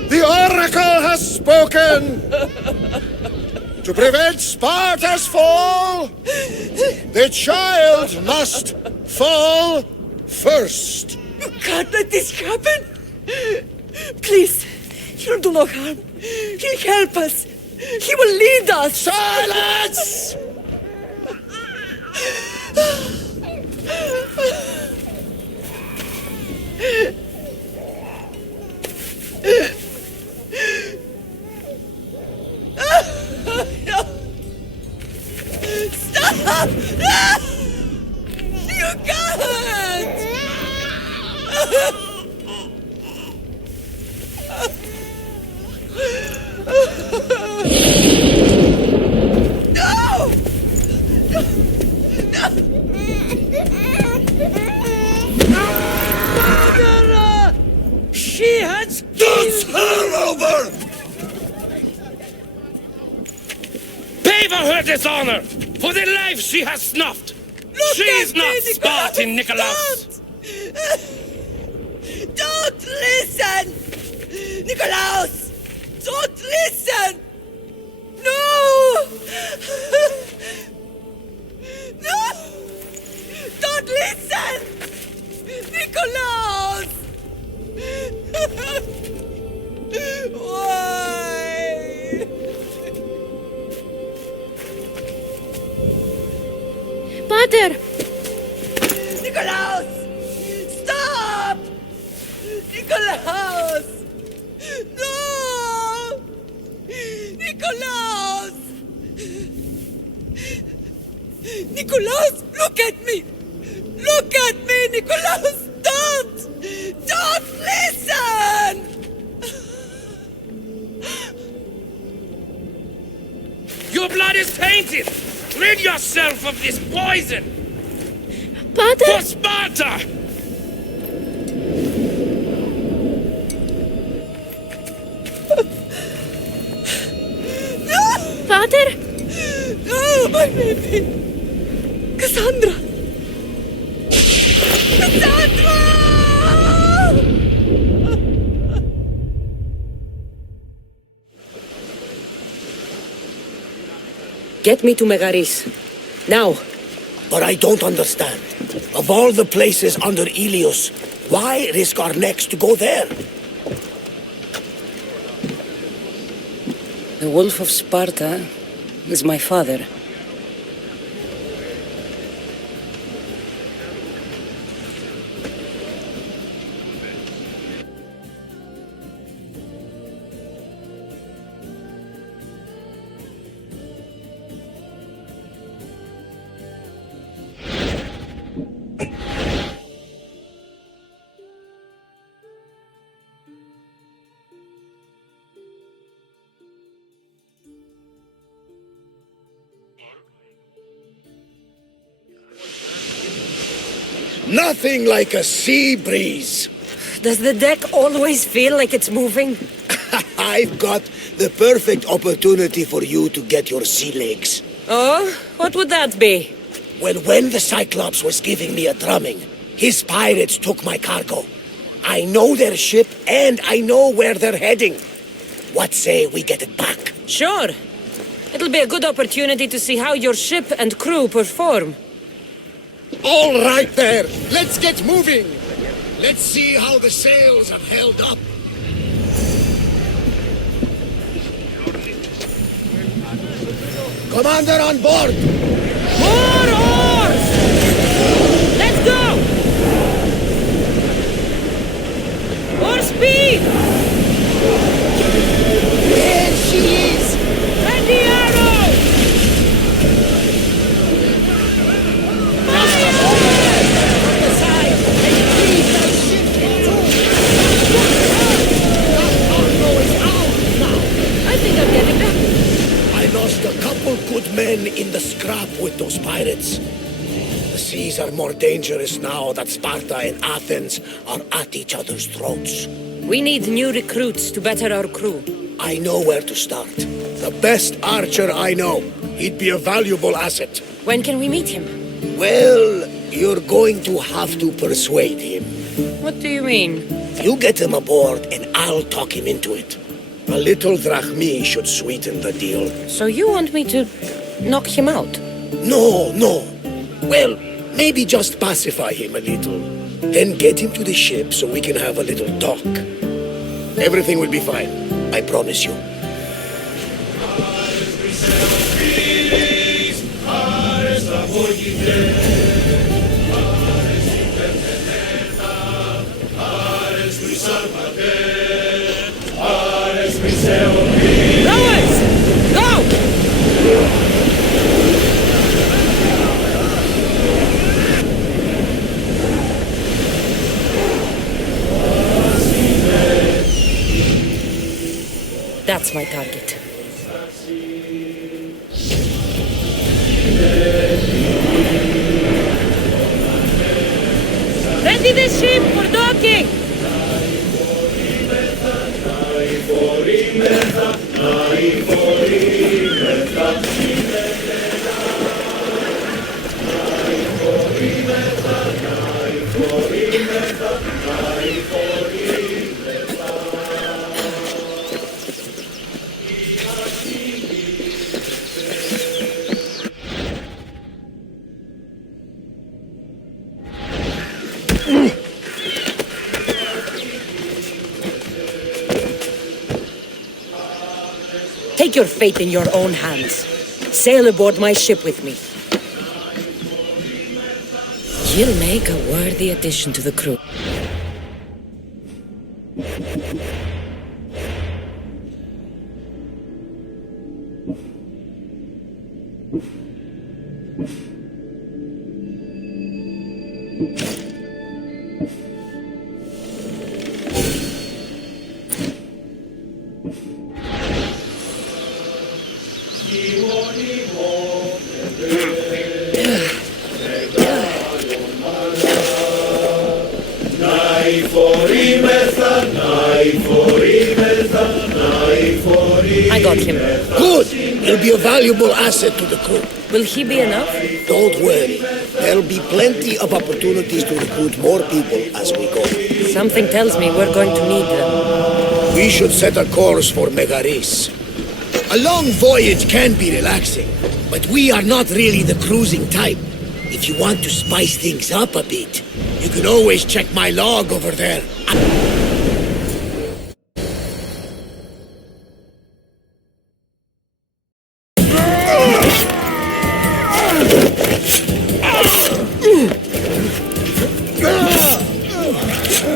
The Oracle has spoken! To prevent Sparta's fall, the child must fall first. You can't let this happen! Please, he'll do no harm. He'll help us. He will lead us. Silence! Stop! You can't! No! Murderer! She has Does her over! Pay for her dishonor, for the life she has snuffed. She is not Spartan, Nikolaos. Don't listen! Nikolaos! Don't listen! No! No! Don't listen! Nikolaos! Why? Pater! Nikolaos! Stop! Nikolaos! No! Nikolaos! Nikolaos, look at me! Look at me, Nikolaos! Don't! Don't listen! Your blood is tainted. Rid yourself of this poison. Pater! For Sparta! Pater! No, my baby! Cassandra! Cassandra! Get me to Megaris. Now. But I don't understand. Of all the places under Ilios, why risk our necks to go there? The Wolf of Sparta is my father. Nothing like a sea breeze. Does the deck always feel like it's moving? I've got the perfect opportunity for you to get your sea legs. Oh? What would that be? Well, when the Cyclops was giving me a drumming, his pirates took my cargo. I know their ship, and I know where they're heading. What say we get it back? Sure. It'll be a good opportunity to see how your ship and crew perform. All right there, let's get moving. Let's see how the sails have held up. Commander on board! More oars! Let's go! More speed! There she is! And the arrow! Fire! On the side! And leave that ship That cargo is ours now! I think I'm getting back. I lost a couple good men in the scrap with those pirates. The seas are more dangerous now that Sparta and Athens are at each other's throats. We need new recruits to better our crew. I know where to start. The best archer I know. He'd be a valuable asset. When can we meet him? Well, you're going to have to persuade him. What do you mean? You get him aboard and I'll talk him into it. A little drachmi should sweeten the deal. So you want me to knock him out? No. Well, maybe just pacify him a little. Then get him to the ship so we can have a little talk. Everything will be fine. I promise you. Rowers! Go! That's my target. Ready the ship for docking! Take your fate in your own hands. Sail aboard my ship with me. You'll make a worthy addition to the crew. I got him. Good! He'll be a valuable asset to the crew. Will he be enough? Don't worry. There'll be plenty of opportunities to recruit more people as we go. Something tells me we're going to need them. We should set a course for Megaris. A long voyage can be relaxing, but we are not really the cruising type. If you want to spice things up a bit, you can always check my log over there.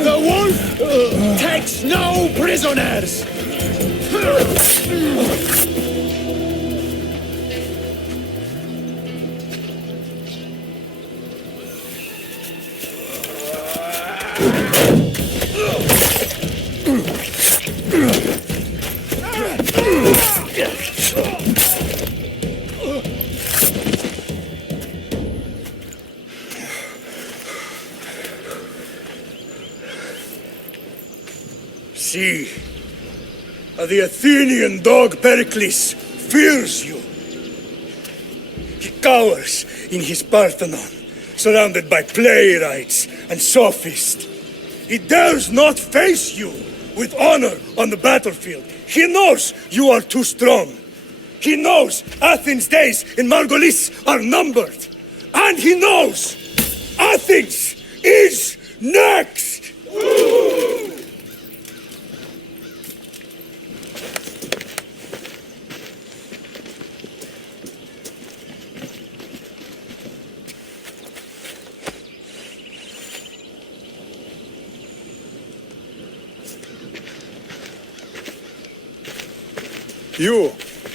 The wolf takes no prisoners! see. The Athenian dog Pericles fears you. He cowers in his Parthenon, surrounded by playwrights and sophists. He dares not face you with honor on the battlefield. He knows you are too strong. He knows Athens' days in Margolis are numbered. And he knows Athens is next!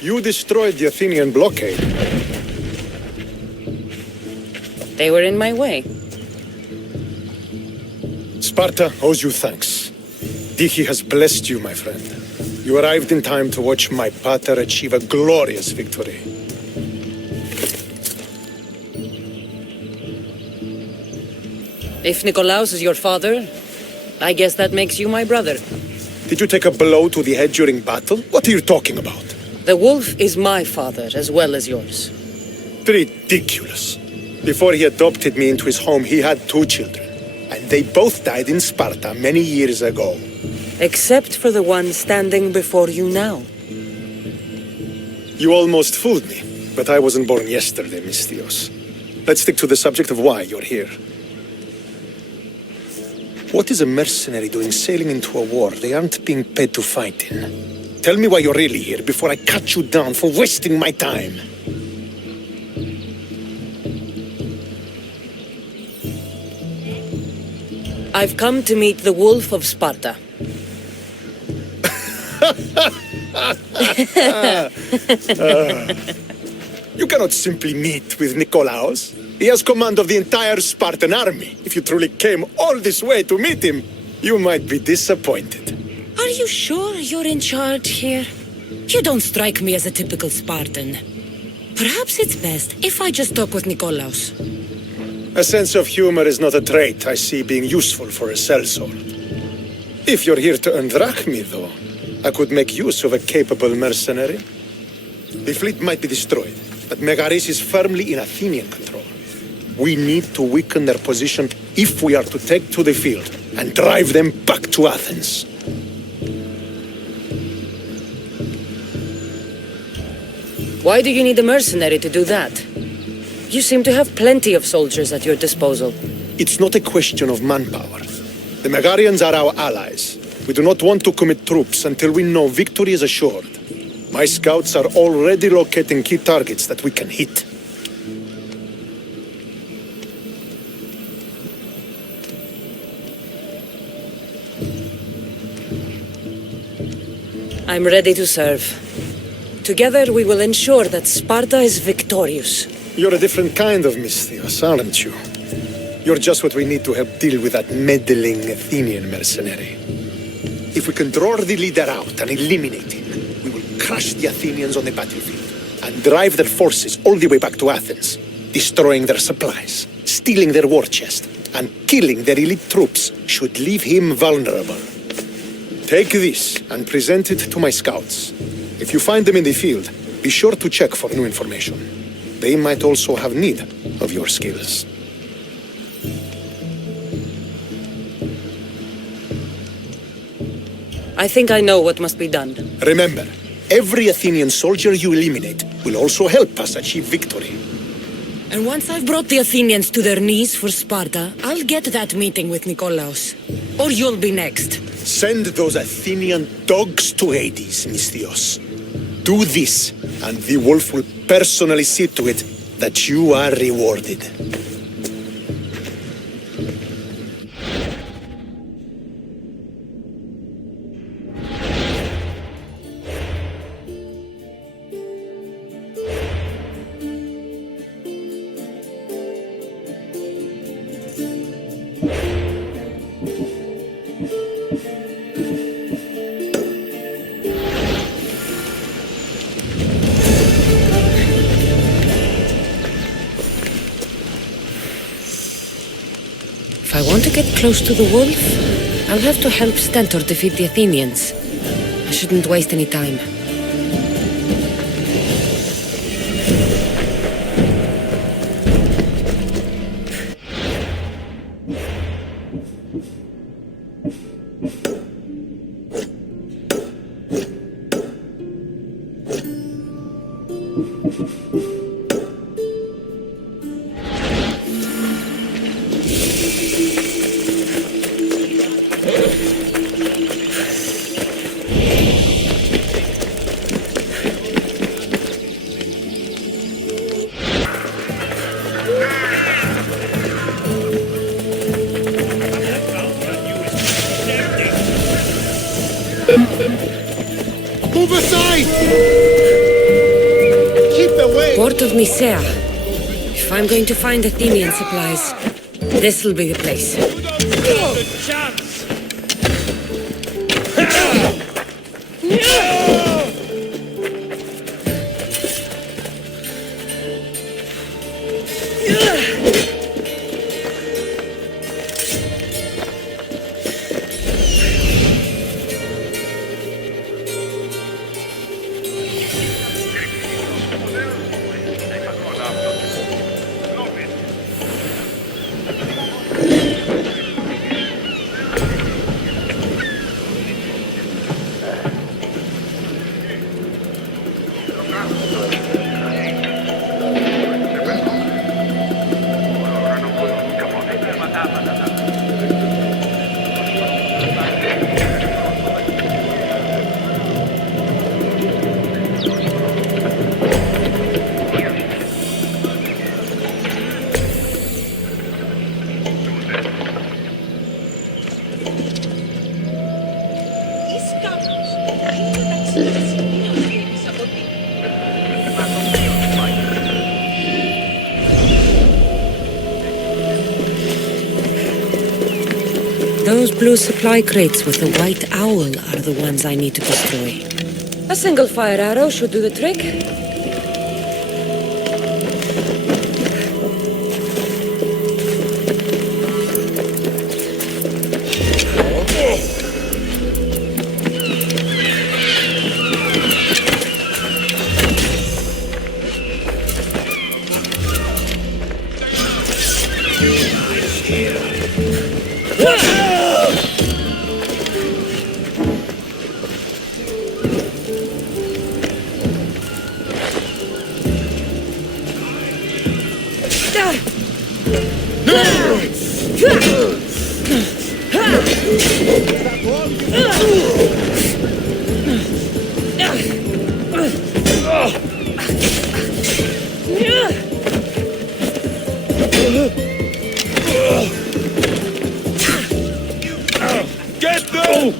You destroyed the Athenian blockade. They were in my way. Sparta owes you thanks. Diki has blessed you, my friend. You arrived in time to watch my pater achieve a glorious victory. If Nikolaos is your father, I guess that makes you my brother. Did you take a blow to the head during battle? What are you talking about? The wolf is my father as well as yours. Ridiculous. Before he adopted me into his home, he had 2 children. And they both died in Sparta many years ago. Except for the one standing before you now. You almost fooled me, but I wasn't born yesterday, Mystios. Let's stick to the subject of why you're here. What is a mercenary doing sailing into a war they aren't being paid to fight in? Tell me why you're really here before I cut you down for wasting my time. I've come to meet the Wolf of Sparta. You cannot simply meet with Nikolaos. He has command of the entire Spartan army. If you truly came all this way to meet him, you might be disappointed. Are you sure you're in charge here? You don't strike me as a typical Spartan. Perhaps it's best if I just talk with Nikolaos. A sense of humor is not a trait I see being useful for a sellsword. If you're here to earn drachmi, though, I could make use of a capable mercenary. The fleet might be destroyed, but Megaris is firmly in Athenian control. We need to weaken their position if we are to take to the field and drive them back to Athens. Why do you need a mercenary to do that? You seem to have plenty of soldiers at your disposal. It's not a question of manpower. The Megarians are our allies. We do not want to commit troops until we know victory is assured. My scouts are already locating key targets that we can hit. I'm ready to serve. Together we will ensure that Sparta is victorious. You're a different kind of Mystios, aren't you? You're just what we need to help deal with that meddling Athenian mercenary. If we can draw the leader out and eliminate him, we will crush the Athenians on the battlefield and drive their forces all the way back to Athens, destroying their supplies, stealing their war chest, and killing their elite troops should leave him vulnerable. Take this and present it to my scouts. If you find them in the field, be sure to check for new information. They might also have need of your skills. I think I know what must be done. Remember, every Athenian soldier you eliminate will also help us achieve victory. And once I've brought the Athenians to their knees for Sparta, I'll get that meeting with Nikolaos. Or you'll be next. Send those Athenian dogs to Hades, Mystios. Do this, and the wolf will personally see to it that you are rewarded. If I want to get close to the wolf, I'll have to help Stentor defeat the Athenians. I shouldn't waste any time. Move aside! Keep the way! Port of Nicaea. If I'm going to find Athenian supplies, this'll be the place. Those blue supply crates with the white owl are the ones I need to destroy. A single fire arrow should do the trick. Get them!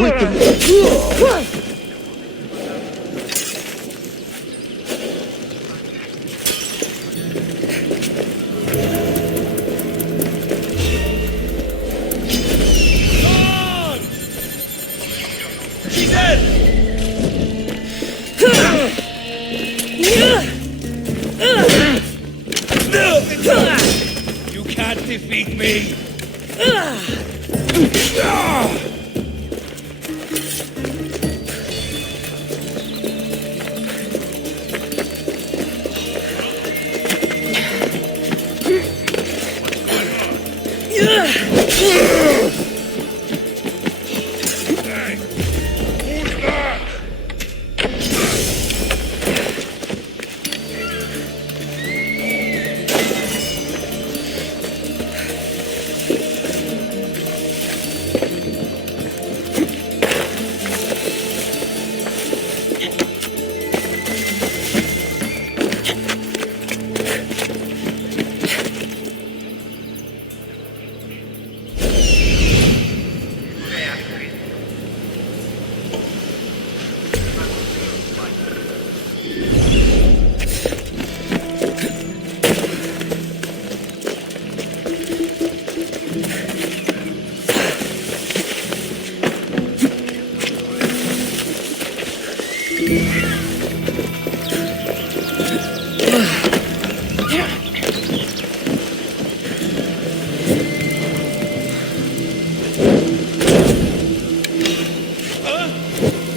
with the... She's dead! You can't defeat me!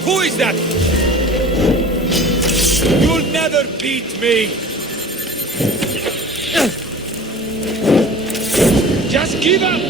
Who is that? You'll never beat me! Just give up!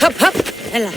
Hop, hop! Ella.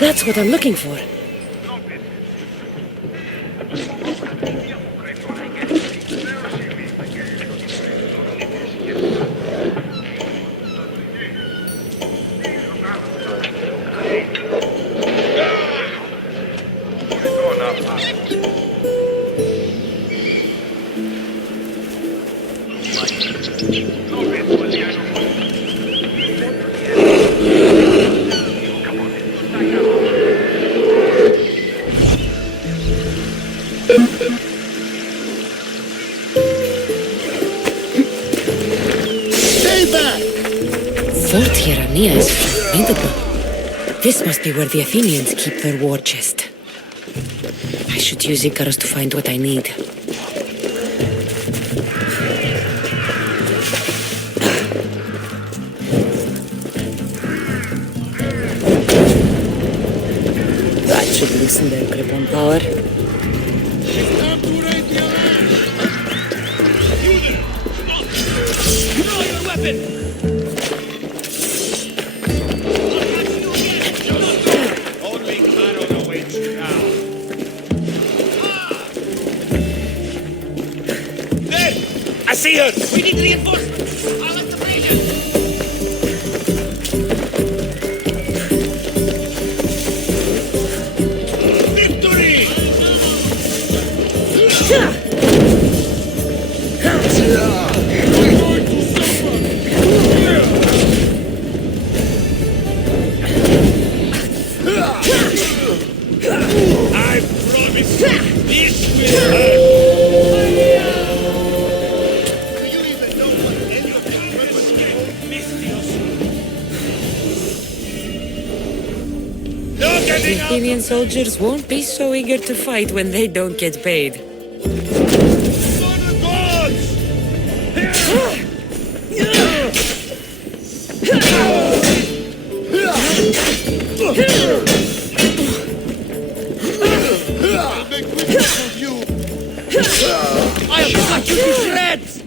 That's what I'm looking for. Fort Hierania is formidable. This must be where the Athenians keep their war chest. I should use Icarus to find what I need. should loosen their grip on power. Draw your weapon! I see her! We need reinforcements! I'll let the region! Victory! I promise this will hurt! The Athenian soldiers won't be so eager to fight when they don't get paid. I'll cut you to shreds!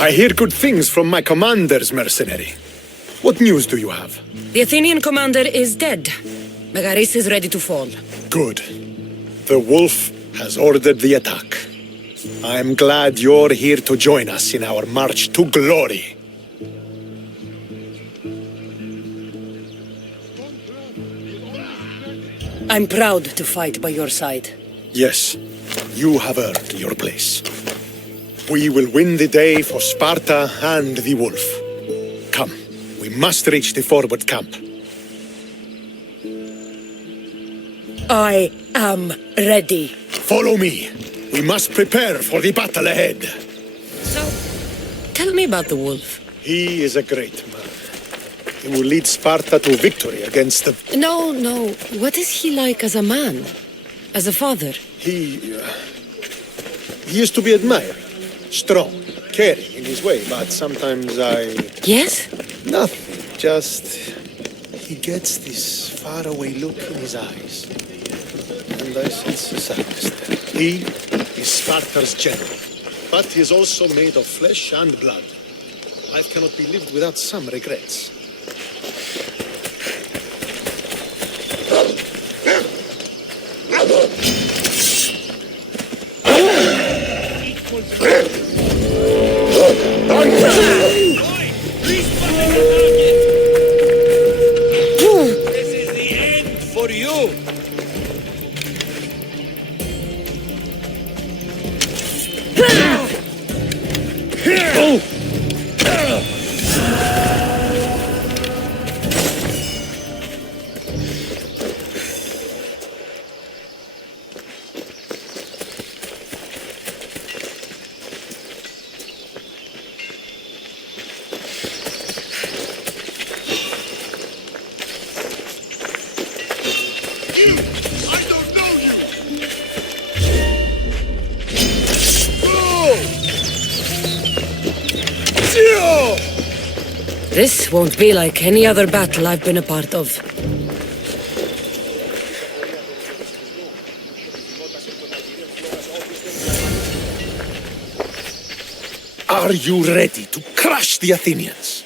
I hear good things from my commanders, mercenary. What news do you have? The Athenian commander is dead. Megaris is ready to fall. Good. The wolf has ordered the attack. I'm glad you're here to join us in our march to glory. I'm proud to fight by your side. Yes, you have earned your place. We will win the day for Sparta and the wolf. Come, we must reach the forward camp. I am ready. Follow me. We must prepare for the battle ahead. So, tell me about the wolf. He is a great man. He will lead Sparta to victory against the... No. What is he like as a man? As a father? He used to be admired. Strong, caring in his way, but sometimes I... Yes? Nothing, just... He gets this faraway look in his eyes. And I sense sadness there. He is Sparta's general, but he is also made of flesh and blood. Life cannot be lived without some regrets. For you! This won't be like any other battle I've been a part of. Are you ready to crush the Athenians?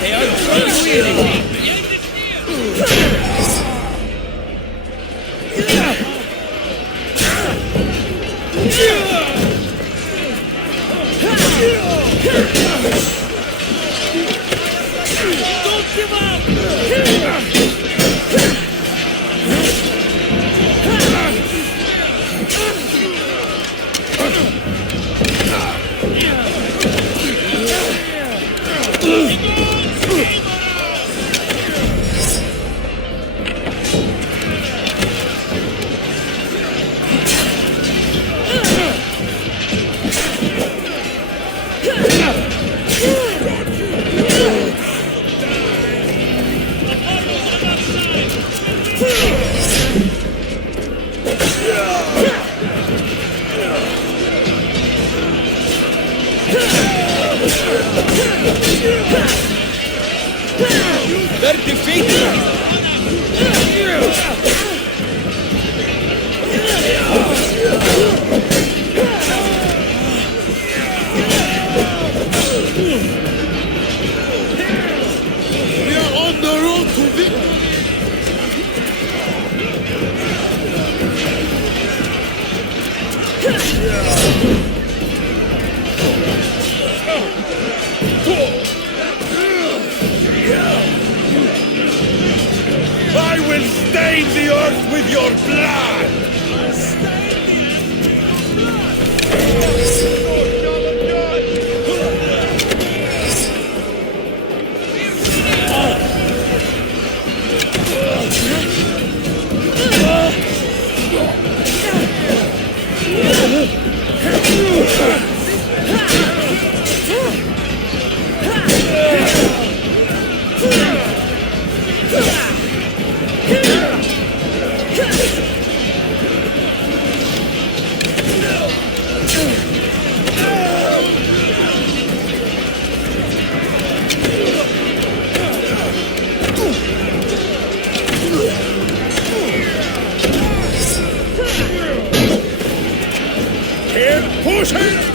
They are freewheeling! Don't give up! They're defeated! We are on the road to victory! I will stain the earth with your blood! Push it!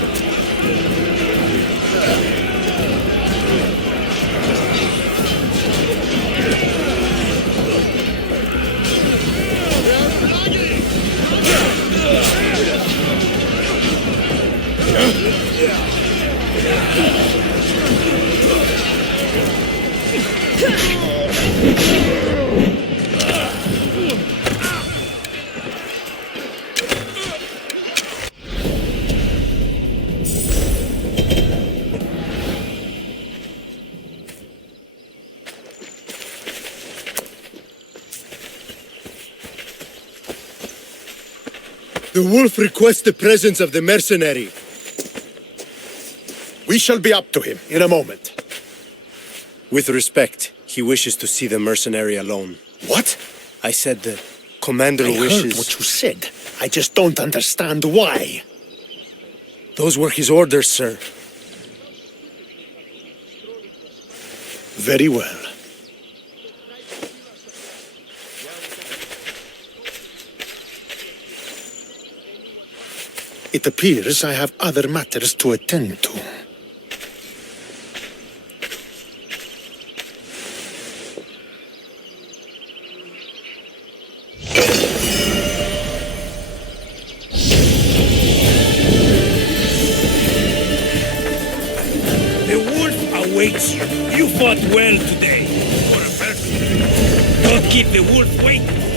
The wolf requests the presence of the mercenary. We shall be up to him in a moment. With respect, he wishes to see the mercenary alone. What? I said the commander I wishes... heard what you said. I just don't understand why. Those were his orders, sir. Very well. It appears I have other matters to attend to. The wolf awaits you. You fought well today. For a person. Don't keep the wolf waiting.